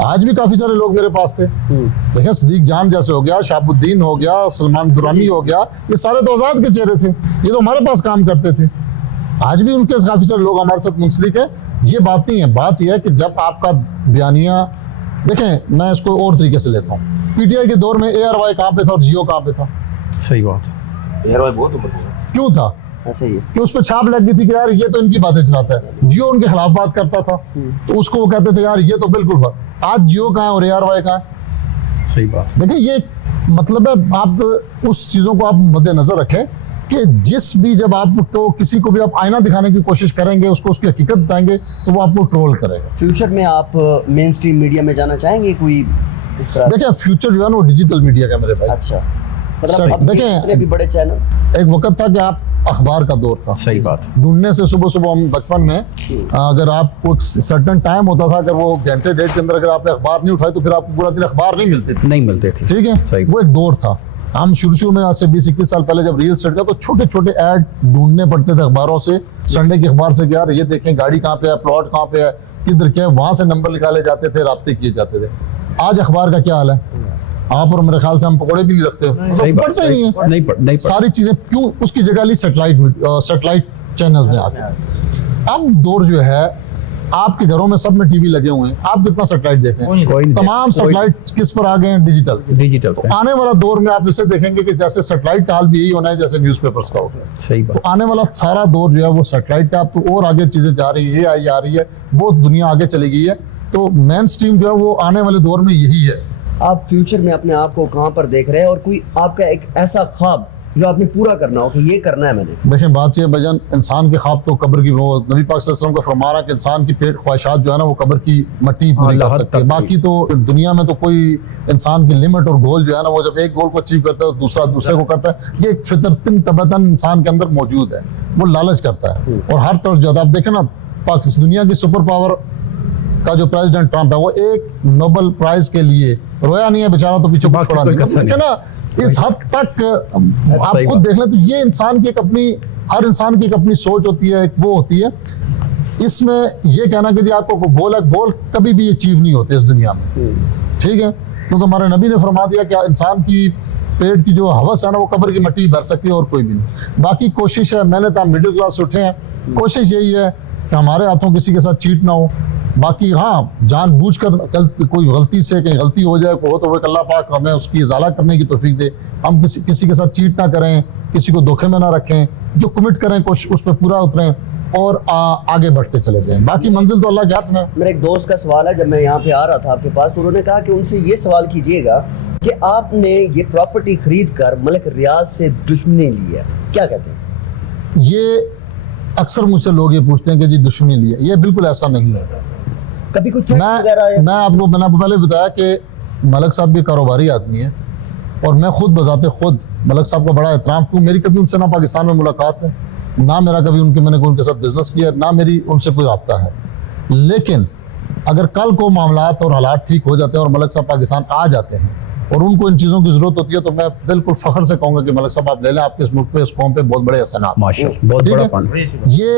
आज भी काफी सारे लोग मेरे पास थे। देखिए, सदीक जान जैसे हो गया, शाहबुद्दीन हो गया, सलमान दुरानी हो गया, ये सारे तो आजाद के चेहरे थे, ये तो हमारे पास काम करते थे। आज भी उनके काफी सारे लोग हमारे साथ मुंसलिक है। ये बात नहीं है, बात यह है कि जब आपका बयानिया, देखें मैं इसको और तरीके से लेता हूँ, पीटीआई के दौर में ARY कहाँ पे था और जियो कहाँ पे था? सही बात। ARY बहुत ऊपर था। क्यों था? ऐसे ही है कि उस पर छाप लग गई थी कि यार ये तो इनकी बातें चलाता है। जियो उनके खिलाफ बात करता था, तो उसको वो कहते थे यार ये तो बिल्कुल। आज जियो कहाँ है और ARY कहाँ है? सही बात। देखिए, ये मतलब है, आप उस चीजों को आप मद्देनजर रखें कि जिस भी, जब आपको किसी को भी आप आईना दिखाने की कोशिश करेंगे, उसको उसकी हकीकत बताएंगे, तो वो आपको ट्रोल करेगा। फ्यूचर में आप मेन स्ट्रीम मीडिया में जाना चाहेंगे कोई इस तरह? देखिए, फ्यूचर जो है ना वो डिजिटल मीडिया का मेरे भाई। अच्छा, सर, मतलब अब देखें, इतने भी बड़े चैनल। एक वक्त था कि आप अखबार का दौर था। सही बात। ढूंढने से सुबह हम बचपन में, अगर आपको एक सर्टन टाइम होता था, अगर वो घंटे डेढ़ के अंदर अगर आपने अखबार नहीं उठाई तो फिर आपको पूरा दिन अखबार नहीं मिलती थी। नहीं मिलते थे। ठीक है, वो एक दौर था। हम शुरू में आज से 20-21 साल पहले जब रियल एस्टेट का, तो छोटे छोटे ऐड ढूंढने पड़ते थे अखबारों से, संडे के अखबार से, यार ये देखें गाड़ी कहाँ पे है, प्लॉट कहाँ पे है, किधर क्या है, वहां से नंबर निकाले जाते थे, राब्ते किए जाते थे। आज अखबार का क्या हाल है? आप और मेरे ख्याल से हम पकौड़े भी नहीं रखते, पढ़ते ही नहीं है। नहीं सारी चीजें क्यों? उसकी जगह ली सैटेलाइट चैनल्स हैं आगे। अब दौर जो है, आपके घरों में सब में टीवी लगे हुए हैं, आप कितना सैटेलाइट देखें? कोई नहीं। तमाम सैटेलाइट किस पर आ गए हैं? डिजिटल। तो आने वाला दौर में आप इसे देखेंगे कि जैसे सैटेलाइट का हाल भी यही होना है जैसे न्यूज़पेपर्स का होगा। सही तो बात। आने वाला सारा दौर जो है वो सैटेलाइट का, अब तो और आगे चीजें जा रही है, AI आ रही है, बहुत दुनिया आगे चली गई है। तो मेन स्ट्रीम जो है वो आने वाले दौर में यही है। आप फ्यूचर में अपने आप को कहाँ पर देख रहे हैं, और कोई आपका एक ऐसा ख्वाब जो आपने पूरा करना हो कि ये करना है मैंने? देखें, बात ये भाईजान, इंसान के ख्वाब तो कब्र की, वो नबी पाक सल्लल्लाहु अलैहि वसल्लम का फरमाना कि इंसान की पेट ख्वाहिशात जो है ना वो कब्र की मट्टी पूरी कर सकती है। बाकी तो दुनिया में तो कोई इंसान की लिमिट और गोल जो है ना, वो जब एक गोल को अचीव करता है तो दूसरा दूसरे को करता है। ये एक फितरतन तबतन इंसान के अंदर मौजूद है, वो लालच करता है। और हर तरफ जो आप देखें ना, पाकिस्तान दुनिया की सुपर पावर का जो प्रेसिडेंट ट्रंप है, वो एक नोबेल प्राइज के लिए रोया नहीं है बेचारा, तो पीछे छोड़ा नहीं है ना। इस हद तक आप खुद देख लें तो ये इंसान की एक अपनी, हर इंसान की एक अपनी सोच होती है, एक वो होती है। इसमें ये कहना कि जी आपको गोल है, गोल कभी भी अचीव नहीं होते इस दुनिया में। ठीक है, क्योंकि हमारे नबी ने फरमा दिया कि इंसान की पेट की जो हवस है ना वो कब्र की मिट्टी भर सकती है और कोई भी नहीं। बाकी कोशिश है, मैंने तो मिडिल क्लास से उठे हैं, कोशिश यही है कि हमारे हाथों किसी के साथ चीट ना हो। बाकी हाँ, जानबूझकर कोई गलती से कहीं गलती हो जाए, हो तो वह अल्लाह पाक हमें उसकी इजाला करने की तौफीक दे। हम किसी के साथ चीट ना करें, किसी को धोखे में ना रखें, जो कमिट करें कोशिश उस पर पूरा उतरें और आगे बढ़ते चले जाएं। बाकी मंजिल तो अल्लाह के हाथ में। मेरे एक दोस्त का सवाल है, जब मैं यहाँ पे आ रहा था आपके पास, तो उन्होंने कहा कि उनसे ये सवाल कीजिएगा कि आपने ये प्रॉपर्टी खरीद कर मलिक रियाज से दुश्मनी ली है, क्या कहते हैं? ये अक्सर मुझसे लोग ये पूछते हैं कि जी दुश्मनी ली है, ये बिल्कुल ऐसा नहीं है। कभी कुछ मैंने आपको पहले बताया कि मलिक साहब भी कारोबारी आदमी है और मैं खुद बजाते खुद मलिक साहब का बड़ा एहतराम हूँ। मेरी कभी उनसे ना पाकिस्तान में मुलाकात है, ना मेरा कभी मैंने उनके साथ बिजनेस किया, ना मेरी उनसे कोई रब्ता है। लेकिन अगर कल को मामलात और हालात ठीक हो जाते हैं और मलिक साहब पाकिस्तान आ जाते हैं और उनको इन चीज़ों की ज़रूरत होती है, तो मैं बिल्कुल फ़ख्र से कहूँगा कि मलिक साहब आप ले लें, आपके इस मुल्क पे, इस कौम पे बहुत बड़े एहसानात। माशाअल्लाह, बहुत बड़ा पान। ये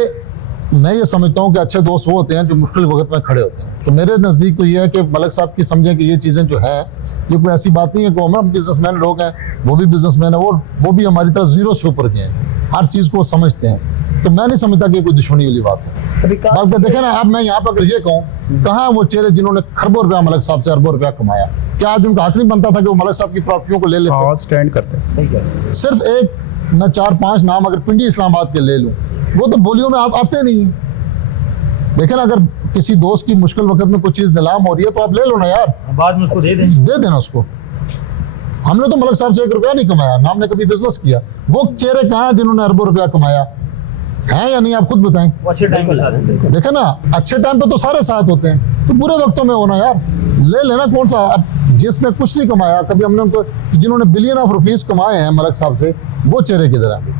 मैं ये समझता हूँ कि अच्छे दोस्त वो होते हैं जो मुश्किल वक्त में खड़े होते हैं। तो मेरे नज़दीक तो ये है कि मलिक साहब की समझें कि ये चीज़ें जो है ये कोई ऐसी बात नहीं है कि हम बिजनेसमैन लोग हैं, वो भी बिजनेसमैन है और वो भी हमारी तरह जीरो से ऊपर के हैं, हर चीज़ को समझते हैं। तो मैं नहीं समझता कि कोई दुश्मनी वाली बात है। बल्कि देखें ना, अब मैं यहाँ पर अगर ये कहूँ, कहाँ वो चेहरे जिन्होंने खरबों रुपया मलिक साहब से अरबों रुपया कमाया, क्या आज उनका हक नहीं बनता था कि वो मलिक साहब की प्रॉपर्टियों को ले लेते? हाँ, स्टैंड करते हैं। सही कह रहे हैं। सिर्फ एक मैं 4-5 नाम अगर पिंडी इस्लामाबाद के ले लूँ, वो तो बोलियों में आते नहीं हैं। देखें ना, अगर किसी दोस्त की मुश्किल वक्त में कोई चीज़ नीलाम हो रही है तो आप ले लो ना यार, बाद में उसको दे देना उसको। हमने तो मलिक साहब से 1 रुपया नहीं कमाया, ना हमने कभी बिजनेस किया। वो चेहरे कहाँ हैं जिन्होंने अरबों रुपया कमाया है या नहीं, आप खुद बताएं। वो अच्छे टाइम के साथ हैं। देखे ना, अच्छे टाइम पे तो सारे साथ होते हैं, तो बुरे वक्तों में होना यार, ले लेना। कौन सा अब जिसने कुछ नहीं कमाया कभी, हमने उनको जिन्होंने बिलियन ऑफ रुपीस कमाए हैं मलिक साहब से, वो चेहरे किधर हैं?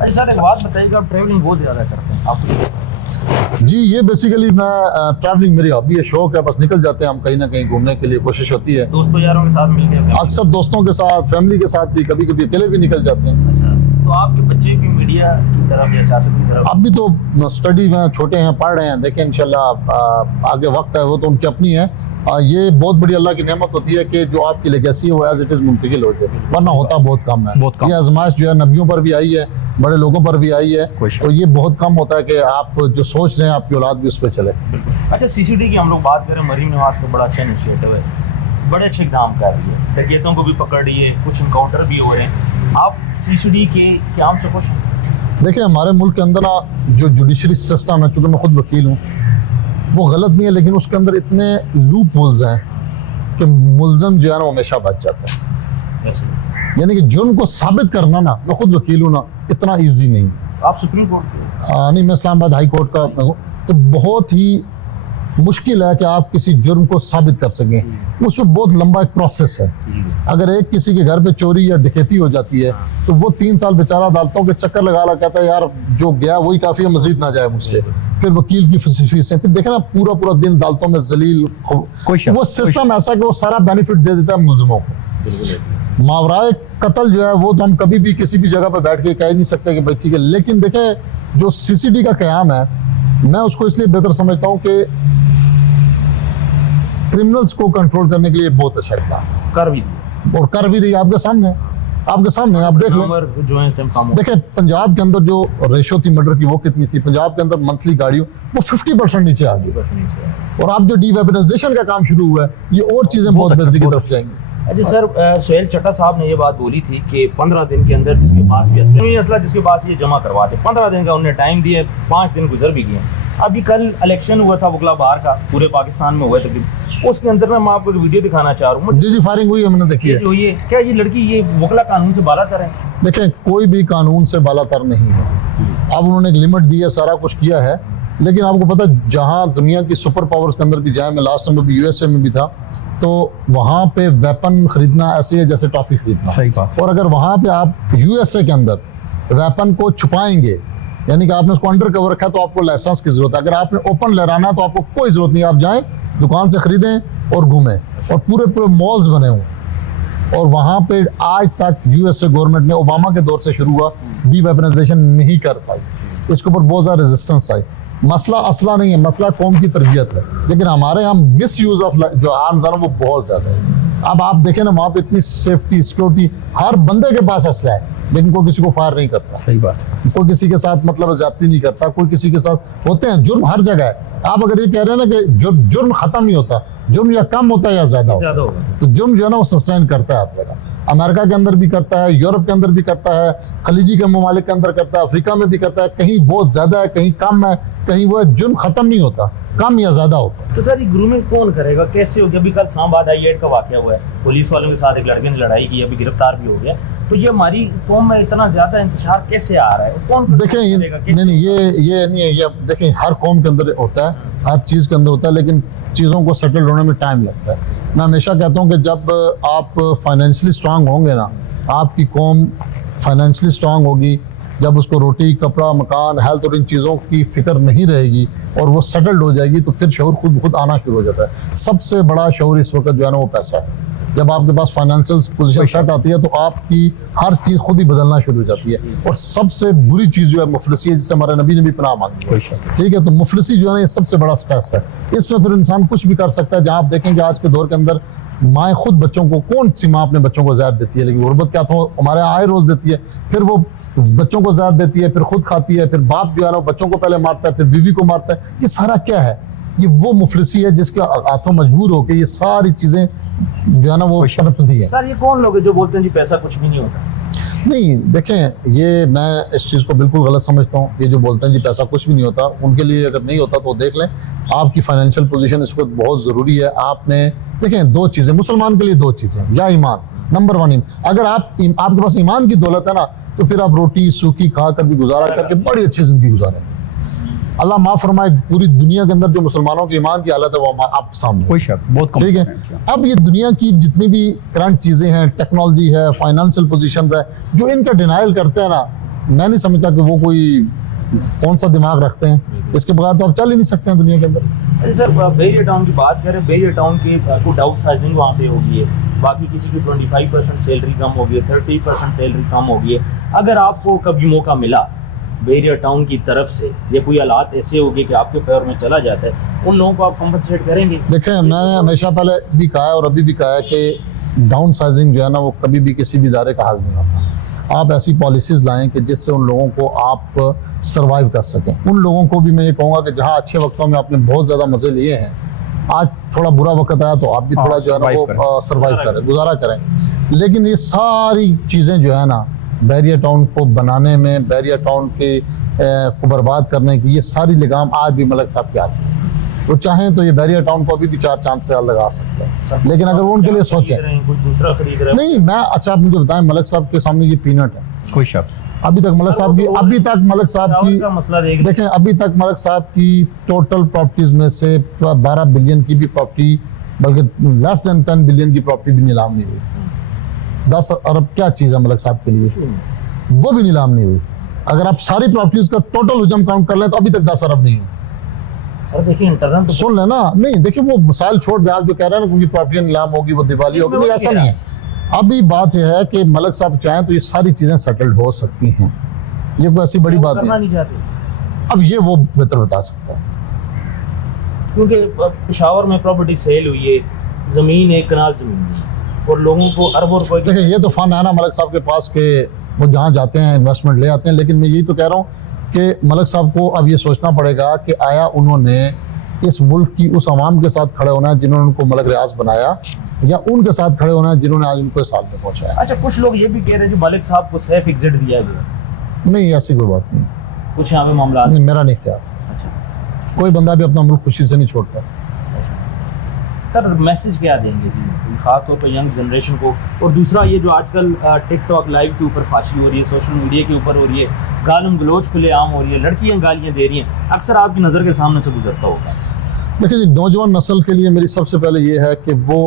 अच्छा सर, एक बात बताइएगा, आप ट्रैवलिंग बहुत ज़्यादा करते हैं आप? जी, ये बेसिकली मैं ट्रैवलिंग मेरी हॉबी है, शौक है, बस निकल जाते हैं हम कहीं ना कहीं घूमने के लिए, कोशिश होती है। दोस्तों यारों के साथ मिलकर? अक्सर दोस्तों के साथ, फैमिली के साथ भी, कभी कभी अकेले भी निकल जाते हैं। अच्छा, तो आपके बच्चे भी मीडिया की तरफ या सियासत की तरफ? अब भी तो स्टडी में छोटे हैं, पढ़ रहे हैं, देखें इंशाल्लाह आगे वक्त है, वो तो उनकी अपनी है। ये बहुत बड़ी अल्लाह की नेमत होती है कि जो आपकी लेगेसी है वो एज इट इज़ मुंतकिल हो जाए, वरना होता बहुत कम है। बहुत कम। ये आजमाइश जो है नबियों पर भी आई है, बड़े लोगों पर भी आई है, कोई शक तो ये बहुत कम होता है कि आप जो सोच रहे हैं आपकी औलाद भी उस पर चले। अच्छा, सीसीडी की हम लोग बात करें, मरीम नवाज का बड़ा अच्छा इनिशिएटिव है, बड़े अच्छे इकदाम कर रही है, डकैतों को भी पकड़ रही है, कुछ इनकाउंटर भी हो रहे हैं। आप सीसीडी के क्याम से खुश हैं? देखिए, हमारे मुल्क के अंदर ना जो जुडिशरी सिस्टम है, चूँकि मैं खुद वकील हूँ, वो गलत नहीं है, लेकिन उसके अंदर इतने लूप होल्स हैं कि मुल्ज़म जो है ना हमेशा बच जाता है। ऐसे यानी कि जुर्म को साबित करना ना, मैं खुद वकील हूँ ना, इतना ईजी नहीं है। आप सुप्रीम कोर्ट के? नहीं, मैं इस्लामाबाद हाई कोर्ट का हूँ। तो बहुत ही मुश्किल है कि आप किसी जुर्म को साबित कर सकें, उसमें बहुत लंबा एक प्रोसेस है। अगर एक किसी के घर पे चोरी या डकैती हो जाती है तो वो 3 साल बेचारा अदालतों के चक्कर लगा कहता है यार जो गया वही काफ़ी है, मजीद ना जाए मुझसे। फिर वकील की फीसें, फिर देखे ना पूरा दिन अदालतों में जलील। वो सिस्टम ऐसा कि वो सारा बेनिफिट दे देता है मुलजमों को। मावराए कत्ल जो है वो तो हम कभी भी किसी भी जगह पर बैठ के कह नहीं सकते कि भाई ठीक है, लेकिन देखें जो सीसीडी का क़याम है, मैं उसको इसलिए बेहतर समझता हूँ कि क्रिमिनल्स को कंट्रोल करने के लिए बहुत अच्छा इक़दाम कर भी दिया और कर भी रही है। आपके सामने आप देख लें। नंबर जो है इस टाइम काम हो देखें, पंजाब के अंदर जो रेशो थी मर्डर की वो कितनी थी? पंजाब के अंदर मंथली गाड़ियों वो 50% नीचे आ गई, और अब जो डीवेपनाइजेशन का काम शुरू हुआ है, ये और चीज़ें बहुत बेहतरी की तरफ जाएंगी। अच्छा सर, सुहेल चट्टा साहब ने ये बात बोली थी कि 15 दिन के अंदर जिसके पास भी असला जिसके पास ये जमा करवा दे, 15 दिन का उन्हें टाइम दिए, 5 दिन गुजर भी गए। अभी कल इलेक्शन हुआ था वकला बाहर का, पूरे पाकिस्तान में हुआ तकरीबन, उसके अंदर में मैं आपको एक वीडियो दिखाना चाह रहा हूँ। जी, फायरिंग हुई है, मैंने देखी है। जो ये क्या ये लड़की ये वकला कानून से बालातर है? देखें, कोई भी कानून से बालातर नहीं है। अब उन्होंने एक लिमिट दी है, सारा कुछ किया है, लेकिन आपको पता जहाँ दुनिया की सुपर पावर्स के अंदर भी जाए, मैं लास्ट टाइम भी यूएसए में भी था, तो वहाँ पे वेपन खरीदना ऐसे है जैसे टॉफी खरीदना। सही बात। और अगर वहाँ पे आप यूएसए के अंदर वेपन को छुपाएंगे, यानी कि आपने उसको अंडर कवर रखा, तो आपको लाइसेंस की जरूरत है। अगर आपने ओपन लहराना तो आपको कोई जरूरत नहीं, आप जाएं दुकान से खरीदें और घूमें, और पूरे मॉल्स बने हुए। और वहाँ पे आज तक यूएसए गवर्नमेंट ने, ओबामा के दौर से शुरू हुआ, डीवेपनाइजेशन नहीं कर पाई। इसके ऊपर बहुत ज़्यादा रेजिस्टेंस आई। मसला असला नहीं है, मसला कौम की तरबियत है, लेकिन हमारे यहाँ मिस यूज़ ऑफ जो आर्म्स है वो बहुत ज़्यादा है। अब आप देखें ना, वहाँ पे इतनी सेफ्टी सिक्योरिटी, हर बंदे के पास असला है, लेकिन कोई किसी को फायर नहीं करता। सही बात। कोई किसी के साथ मतलब ज्यादती नहीं करता, कोई किसी के साथ होते हैं। जुर्म हर जगह है। आप अगर ये कह रहे हैं ना कि जुर्म खत्म नहीं होता, जुर्म या कम होता है या ज्यादा होता है, तो जुर्म जो है ना वो सस्टेन करता है हर जगह। अमेरिका के अंदर भी करता है, यूरोप के अंदर भी करता है, खलीजी के ममालिक के अंदर करता है, अफ्रीका में भी करता है। कहीं बहुत ज्यादा है, कहीं कम है, कहीं वो जुर्म खत्म नहीं होता, कम या ज्यादा होता है। तो सर ये ग्रूमिंग कौन करेगा, कैसे होगी? अभी कल इस्लामाबाद हाईएट का वाकया हुआ है, पुलिस वालों के साथ एक लड़के ने लड़ाई की, अभी गिरफ्तार भी हो गया। तो ये हमारी कौम में इतना ज्यादा इंतशार कैसे आ रहा है? कौन देखें, ये नहीं, ये नहीं है। ये देखें, हर कौम के अंदर होता है, हर चीज़ के अंदर होता है, लेकिन चीज़ों को सेटल होने में टाइम लगता है। मैं हमेशा कहता हूँ कि जब आप फाइनेंशियली स्ट्रांग होंगे ना, आपकी कौम फाइनेंशियली स्ट्रांग होगी, जब उसको रोटी, कपड़ा, मकान, हेल्थ और इन चीज़ों की फिक्र नहीं रहेगी और वो सेटल्ड हो जाएगी, तो फिर शऊर खुद आना शुरू हो जाता है। सबसे बड़ा शऊर इस वक्त जो है ना वो पैसा है। जब आपके पास फाइनेंशियल पोजीशन सेट आती है तो आपकी हर चीज़ खुद ही बदलना शुरू हो जाती है। और सबसे बुरी चीज़ जो है मुफलिसी है, जिससे हमारे नबी ने भी पनाह मांगी है, ठीक है। तो मुफलिसी जो है ना, ये सबसे बड़ा स्ट्रेस है। इसमें फिर इंसान कुछ भी कर सकता है। जहाँ आप देखेंगे आज के दौर के अंदर माएँ खुद बच्चों को, कौन सी माँ अपने बच्चों को ज़हर देती है, लेकिन गुर्बत क्या तो हमारे यहाँ आए रोज़ देती है, फिर वो बच्चों को ज़हर देती है, फिर खुद खाती है, फिर बाप जो है ना बच्चों को पहले मारता है, फिर बीवी को मारता है। ये सारा क्या है? ये वो मुफलिसी है जिसके हाथों मजबूर होकर ये सारी चीज़ें जो है ना वो पनपती है। सर ये कौन लोग हैं जो बोलते हैं जी पैसा कुछ भी नहीं होता? नहीं, देखें, ये मैं इस चीज़ को बिल्कुल गलत समझता हूँ। ये जो बोलते हैं जी पैसा कुछ भी नहीं होता, उनके लिए अगर नहीं होता तो देख लें, आपकी फाइनेंशियल पोजीशन इस वक्त बहुत ज़रूरी है। आपने देखें, दो चीज़ें मुसलमान के लिए, दो चीज़ें, या ईमान, नंबर वन। अगर आपके पास ईमान की दौलत है ना, तो फिर आप रोटी सूखी खा कर भी गुजारा करके बड़ी अच्छी ज़िंदगी गुजारें। अल्लाह माफ़ फरमाए, पूरी दुनिया के अंदर जो मुसलमानों के ईमान की हालत है वो आपके सामने, कोई शक, बहुत कम, ठीक है। अब ये दुनिया की जितनी भी करंट चीज़ें हैं, टेक्नोलॉजी है, फाइनेंशियल पोजीशंस है, जो इनका डिनाइल करते हैं ना, मैं नहीं समझता कि वो कोई कौन सा दिमाग रखते हैं। इसके बगैर तो आप चल ही नहीं सकते हैं दुनिया के अंदर। अरे सर बेरिया टाउन की बात करें, बेरिया टाउन की को डाउन साइजिंग वहाँ पे होगी है, बाकी किसी की 25% सैलरी कम होगी है, 30% सैलरी कम होगी है। अगर आपको कभी मौका मिला बेरिया टाउन की तरफ से, ये कोई हालात ऐसे होंगे कि आपके फेवर में चला जाता है, उन लोगों को आप कंपनसेट करेंगे? देखें, मैंने हमेशा पहले भी कहा है और अभी भी कहा है कि डाउन साइजिंग जो है ना वो कभी भी किसी भी इदारे का हल नहीं होता। आप ऐसी पॉलिसीज़ लाएं कि जिससे उन लोगों को आप सर्वाइव कर सकें। उन लोगों को भी मैं ये कहूँगा कि जहाँ अच्छे वक्तों में आपने बहुत ज़्यादा मज़े लिए हैं, आज थोड़ा बुरा वक्त आया तो आप भी थोड़ा जो है ना वो सर्वाइव करें, गुजारा करें। लेकिन ये सारी चीज़ें जो है ना बैरिया टाउन को बनाने में, बैरिया टाउन के को बर्बाद करने की, ये सारी लगाम आज भी मलिक साहब के हाथ है। वो चाहें तो ये बैरिया टाउन को अभी भी 4 चांद से लगा सकते हैं, लेकिन अगर वो उनके लिए सोचें। कुछ दूसरा खरीद रहे नहीं, मैं अच्छा आप मुझे बताएं, मलिक साहब के सामने ये पीनट है। कोई शक, अभी तक मलिक साहब की मसला देख देखें, अभी तक मलिक साहब की टोटल प्रॉपर्टीज में से 12 बिलियन की भी प्रॉपर्टी, बल्कि लेस देन 10 बिलियन की प्रॉपर्टी भी नीलाम नहीं हुई। 10 अरब क्या चीज़ है मलिक साहब के लिए, वो भी नीलाम नहीं हुई। अगर आप सारी प्रॉपर्टीज का टोटल हुजम काउंट कर लें तो अभी तक 10 अरब नहीं है। सर देखिए इंटरनल तो सुन लेना, नहीं देखिए वो मिसाल छोड़ दें, आप जो कह रहे हैं ना क्योंकि प्रॉपर्टी नीलाम होगी वो दिवाली होगी, नहीं ऐसा नहीं है। अभी बात यह है कि मलिक साहब चाहें तो ये सारी चीज़ें सेटल्ड हो सकती हैं, ये कोई ऐसी बड़ी बात नहीं। अब ये वो बेहतर बता सकता है, क्योंकि पेशावर में प्रॉपर्टी सेल हुई है, ज़मीन एक कनाल ज़मीन है और लोगों को अरबों रुपए। देखिए ये तो फन है ना मलिक साहब के पास के वो जहाँ जाते हैं इन्वेस्टमेंट ले आते हैं, लेकिन मैं यही तो कह रहा हूँ कि मलिक साहब को अब ये सोचना पड़ेगा कि आया उन्होंने इस मुल्क की उस आवाम के साथ खड़े होना है जिन्होंने उनको मलिक रियाज बनाया, या उनके साथ खड़े होना है जिन्होंने आज उनको इस हाल में पहुँचाया। अच्छा, कुछ लोग ये भी कह रहे हैं कि मलिक साहब को सेफ एग्जिट दिया गया। नहीं, ऐसी कोई बात नहीं, कुछ यहाँ पे मामला नहीं, मेरा नहीं ख्याल। अच्छा, कोई बंदा भी अपना मुल्क खुशी से नहीं छोड़ता। सर मैसेज क्या देंगे जी खास तौर पर यंग जनरेशन को? और दूसरा ये जो आजकल टिकटॉक लाइव के ऊपर फाशी हो रही है, सोशल मीडिया के ऊपर हो रही है, गालम गलोच खुलेआम हो रही है, लड़कियां गालियां दे रही हैं, अक्सर आपकी नज़र के सामने से गुजरता होगा। देखिए जी, नौजवान नस्ल के लिए मेरी सबसे पहले ये है कि वो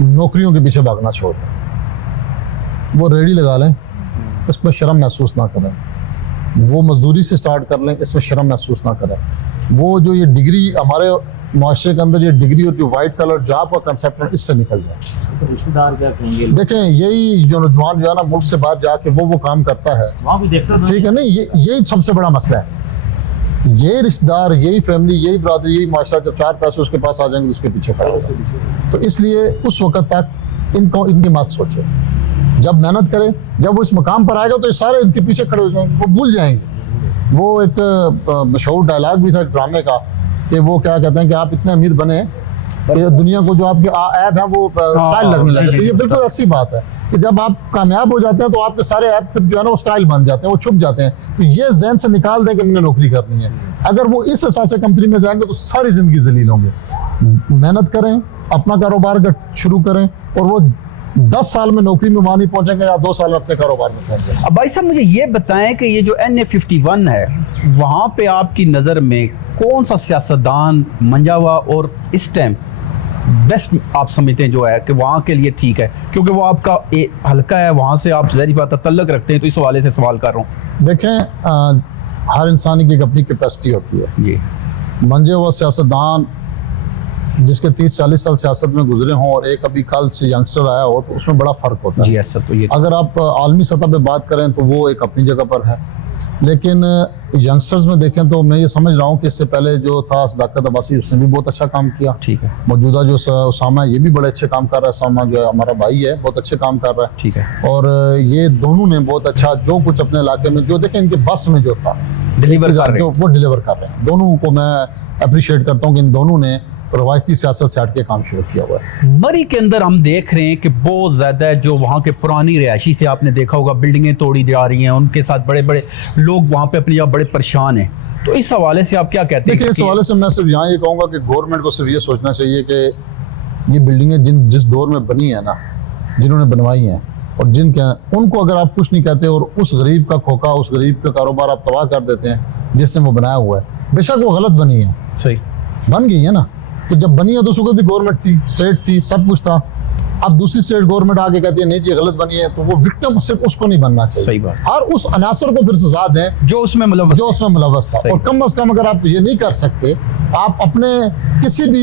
नौकरियों के पीछे भागना छोड़ दें, वो रेडी लगा लें, इसमें शर्म महसूस ना करें, वो मजदूरी से स्टार्ट कर लें, इसमें शर्म महसूस ना करें। वो जो ये डिग्री हमारे माशरे के अंदर ये डिग्री और जो वाइट कलर जॉब का कंसेप्ट है, इससे निकल जाए। तो रिश्तेदार क्या कहेंगे? देखें, यही जो नौजवान जो है ना मुल्क से बाहर जाके वो काम करता है, वहाँ भी देखते हो, ठीक है, नहीं यही सबसे बड़ा मसला है। यही रिश्तेदार, यही फैमिली, यही बरादरी, यही माशरा, जब 4 पैसे उसके पास आ जाएंगे तो उसके पीछे खड़ा होगा। तो इसलिए उस वक्त तक इनको इनकी बात सोचे, जब मेहनत करें, जब वो इस मकाम पर आएगा तो ये सारे इनके पीछे खड़े हो जाएंगे, वो भूल जाएंगे। वो एक मशहूर डायलॉग भी था ड्रामे का कि वो क्या कहते हैं कि आप इतने अमीर बने कि दुनिया को जो आपके ऐप है वो स्टाइल लगने लगे। तो ये बिल्कुल ऐसी बात है कि जब आप कामयाब हो जाते हैं तो आपके सारे ऐप फिर जो है ना वो स्टाइल बन जाते हैं, वो छुप जाते हैं। तो ये जहन से निकाल दें कि मैंने नौकरी करनी है। अगर वो इस हिसाब से कंपनी में जाएंगे तो सारी जिंदगी जलील होंगे। मेहनत करें, अपना कारोबार शुरू करें, और वो 10 साल में नौकरी में वहाँ नहीं पहुंचेंगे या 2 साल में अपने कारोबार में पहुंचेंगे। अब भाई साहब मुझे ये बताएं कि ये जो NA51 है, वहाँ पे आपकी नज़र में कौन सा सियासतदान मंजा हुआ और इस टाइम बेस्ट आप समझते हैं जो है कि वहाँ के लिए ठीक है, क्योंकि वो आपका हल्का है, वहाँ से आप ज़ाहिर बात तल्लक रखते हैं, तो इस हवाले से सवाल कर रहा हूँ। देखें, हर इंसान की एक अपनी कैपेसिटी होती है। जी, मंजे हुआ सियासतदान जिसके 30-40 साल सियासत में गुजरे हों और एक अभी कल से यंगस्टर आया हो, तो उसमें बड़ा फ़र्क होता है। जी ऐसा तो ये अगर आप आलमी सतह पे बात करें तो वो एक अपनी जगह पर है, लेकिन यंगस्टर्स में देखें तो मैं ये समझ रहा हूँ कि इससे पहले जो था सदाकत अब्बासी, उसने भी बहुत अच्छा काम किया। ठीक है, मौजूदा जो उसामा है ये भी बड़े अच्छे काम कर रहा है। उसामा जो है हमारा भाई है, बहुत अच्छे काम कर रहा है। ठीक है, और ये दोनों ने बहुत अच्छा जो कुछ अपने इलाके में जो देखें, इनके बस में जो था डिलीवर कर रहे जो वो डिलीवर कर रहे हैं। दोनों को मैं अप्रिशिएट करता हूँ कि इन दोनों ने रवायती सियासत से हट के काम शुरू किया हुआ है। मरी के अंदर हम देख रहे हैं कि बहुत ज़्यादा जो वहाँ के पुरानी रिहायशी थे, आपने देखा होगा बिल्डिंगें तोड़ी जा रही हैं, उनके साथ बड़े बड़े लोग वहाँ पे अपनी जगह बड़े परेशान हैं। तो इस हवाले से आप क्या कहते हैं? देखिए, इस हवाले से मैं सिर्फ यहाँ ये कहूँगा कि गवर्नमेंट को सिर्फ ये सोचना चाहिए कि ये बिल्डिंगें जिस दौर में बनी है ना, जिन्होंने बनवाई हैं और जिनके, उनको अगर आप कुछ नहीं कहते और उस गरीब का खोखा, उस गरीब का कारोबार आप तबाह कर देते हैं जिसने वो बनाया हुआ है, बेशक वो गलत बनी है, सही बन गई है ना, तो जब बनी है तो उसको भी गवर्नमेंट थी, स्टेट थी, सब कुछ था। अब दूसरी स्टेट गवर्नमेंट आके कहती है नहीं जी गलत बनी है, तो वो विक्टिम सिर्फ उसको नहीं बनना चाहिए। सही बात। हर उस अनासर को फिर सजा दें जो उसमें मुलव्वस जो उसमें मुलव्वस था। और कम से कम अगर आप ये नहीं कर सकते, आप अपने किसी भी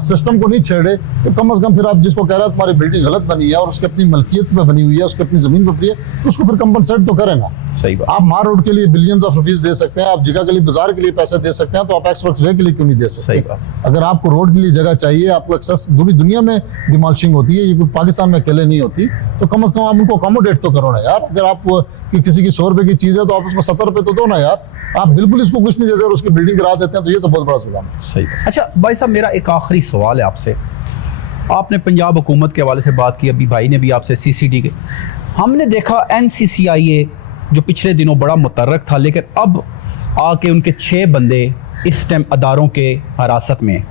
सिस्टम को नहीं छेड़े, तो कम से कम फिर आप जिसको कह रहे हैं तुम्हारी बिल्डिंग गलत बनी है और उसकी अपनी मलकियत पे बनी हुई है, उसकी अपनी जमीन पे बनी है, तो उसको फिर कंपनसेट तो करें ना। सही बात। आप मार रोड के लिए बिलियंस ऑफ रुपीस दे सकते हैं, आप जगह के लिए, बाजार के लिए पैसे दे सकते हैं, तो आप एक्सप्रेस वे के लिए क्यों नहीं दे सकते? सही बात। अगर आपको रोड के लिए जगह चाहिए, आपको एक्सेस, पूरी दुनिया में डिमोलिशिंग होती है, ये कोई पाकिस्तान में अकेले नहीं होती, तो कम से कम आप उनको अकोमोडेट तो करो ना यार। अगर आप कि किसी की 100 रुपए की चीज है तो आप उसको 70 रुपए तो दो ना यार। आप बिल्कुल इसको कुछ नहीं देते और उसकी बिल्डिंग करा देते हैं, तो ये तो बहुत बड़ा जुल्म है। सही। अच्छा भाई साहब, मेरा एक आखिरी सवाल है आपसे। आपने पंजाब हुकूमत के हवाले से बात की, अभी भाई ने भी आपसे CCD के, हमने देखा NCCIA जो पिछले दिनों बड़ा मुतर्रक था, लेकिन अब आके उनके 6 बंदे इस टाइम अदारों के हिरासत में हैं।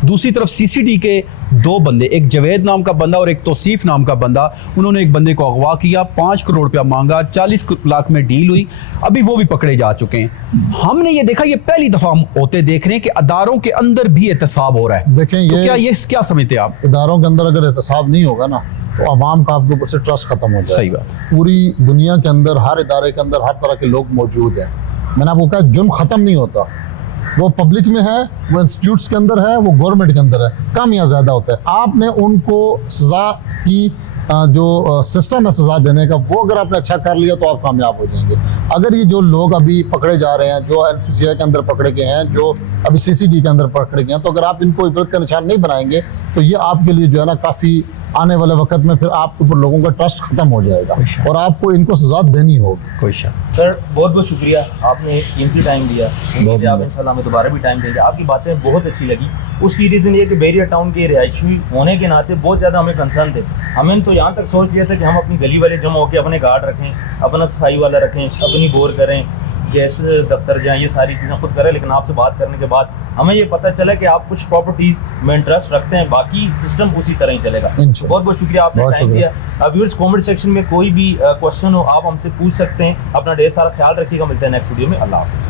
दूसरी तरफ CCD के 2 बंदे, एक जवेद नाम का बंदा और एक तौसीफ नाम का बंदा, उन्होंने एक बंदे को अगवा किया, 5 करोड़ रुपया मांगा, 40 लाख में डील हुई, अभी वो भी पकड़े जा चुके हैं। हमने ये देखा, ये पहली दफा हम होते देख रहे हैं कि अदारों के अंदर भी एहतसाब हो रहा है। देखें, तो ये क्या समझते हैं आप? इदारों के अंदर अगर एहतसाब नहीं होगा ना, तो अवाम का आपके ऊपर से ट्रस्ट खत्म हो जाएगा। सही बात। पूरी दुनिया के अंदर हर इदारे के अंदर हर तरह के लोग मौजूद हैं। मैंने आपको कहा जुर्म खत्म नहीं होता, वो पब्लिक में है, वो इंस्टीट्यूट्स के अंदर है, वो गवर्नमेंट के अंदर है, कम या ज़्यादा होता है। आपने उनको सज़ा की जो सिस्टम है सज़ा देने का, वो अगर आपने अच्छा कर लिया तो आप कामयाब हो जाएंगे। अगर ये जो लोग अभी पकड़े जा रहे हैं, जो NCCI के अंदर पकड़े गए हैं, जो अभी CCD के अंदर पकड़े गए हैं, तो अगर आप इनको इबरत का निशान नहीं बनाएंगे, तो ये आपके लिए जो है ना, काफ़ी आने वाले वक्त में फिर आपके ऊपर लोगों का ट्रस्ट खत्म हो जाएगा और आपको इनको सजा देनी होगी। कोई शक। सर बहुत बहुत शुक्रिया, आपने कीमती टाइम दिया। उम्मीद है आप इंशाल्लाह हमें दोबारा भी टाइम देंगे। आपकी बातें बहुत अच्छी लगी। उसकी रीज़न ये कि बैरियर टाउन के रिहायशी होने के नाते बहुत ज़्यादा हमें कंसर्न थे। हमें तो यहाँ तक सोच लिया था कि हम अपनी गली वाले जमा होकर अपने गार्ड रखें, अपना सफाई वाला रखें, अपनी बोर करें, गैस दफ्तर जाएँ, ये सारी चीज़ें खुद करें। लेकिन आपसे बात करने के बाद हमें ये पता चला कि आप कुछ प्रॉपर्टीज़ में इंटरेस्ट रखते हैं, बाकी सिस्टम उसी तरह ही चलेगा। बहुत बहुत शुक्रिया, आपने टाइम दिया। व्यूअर्स, कमेंट सेक्शन में कोई भी क्वेश्चन हो आप हमसे पूछ सकते हैं। अपना ढेर सारा ख्याल रखिएगा। मिलते हैं नेक्स्ट वीडियो में। अल्लाह हाफ़िज़।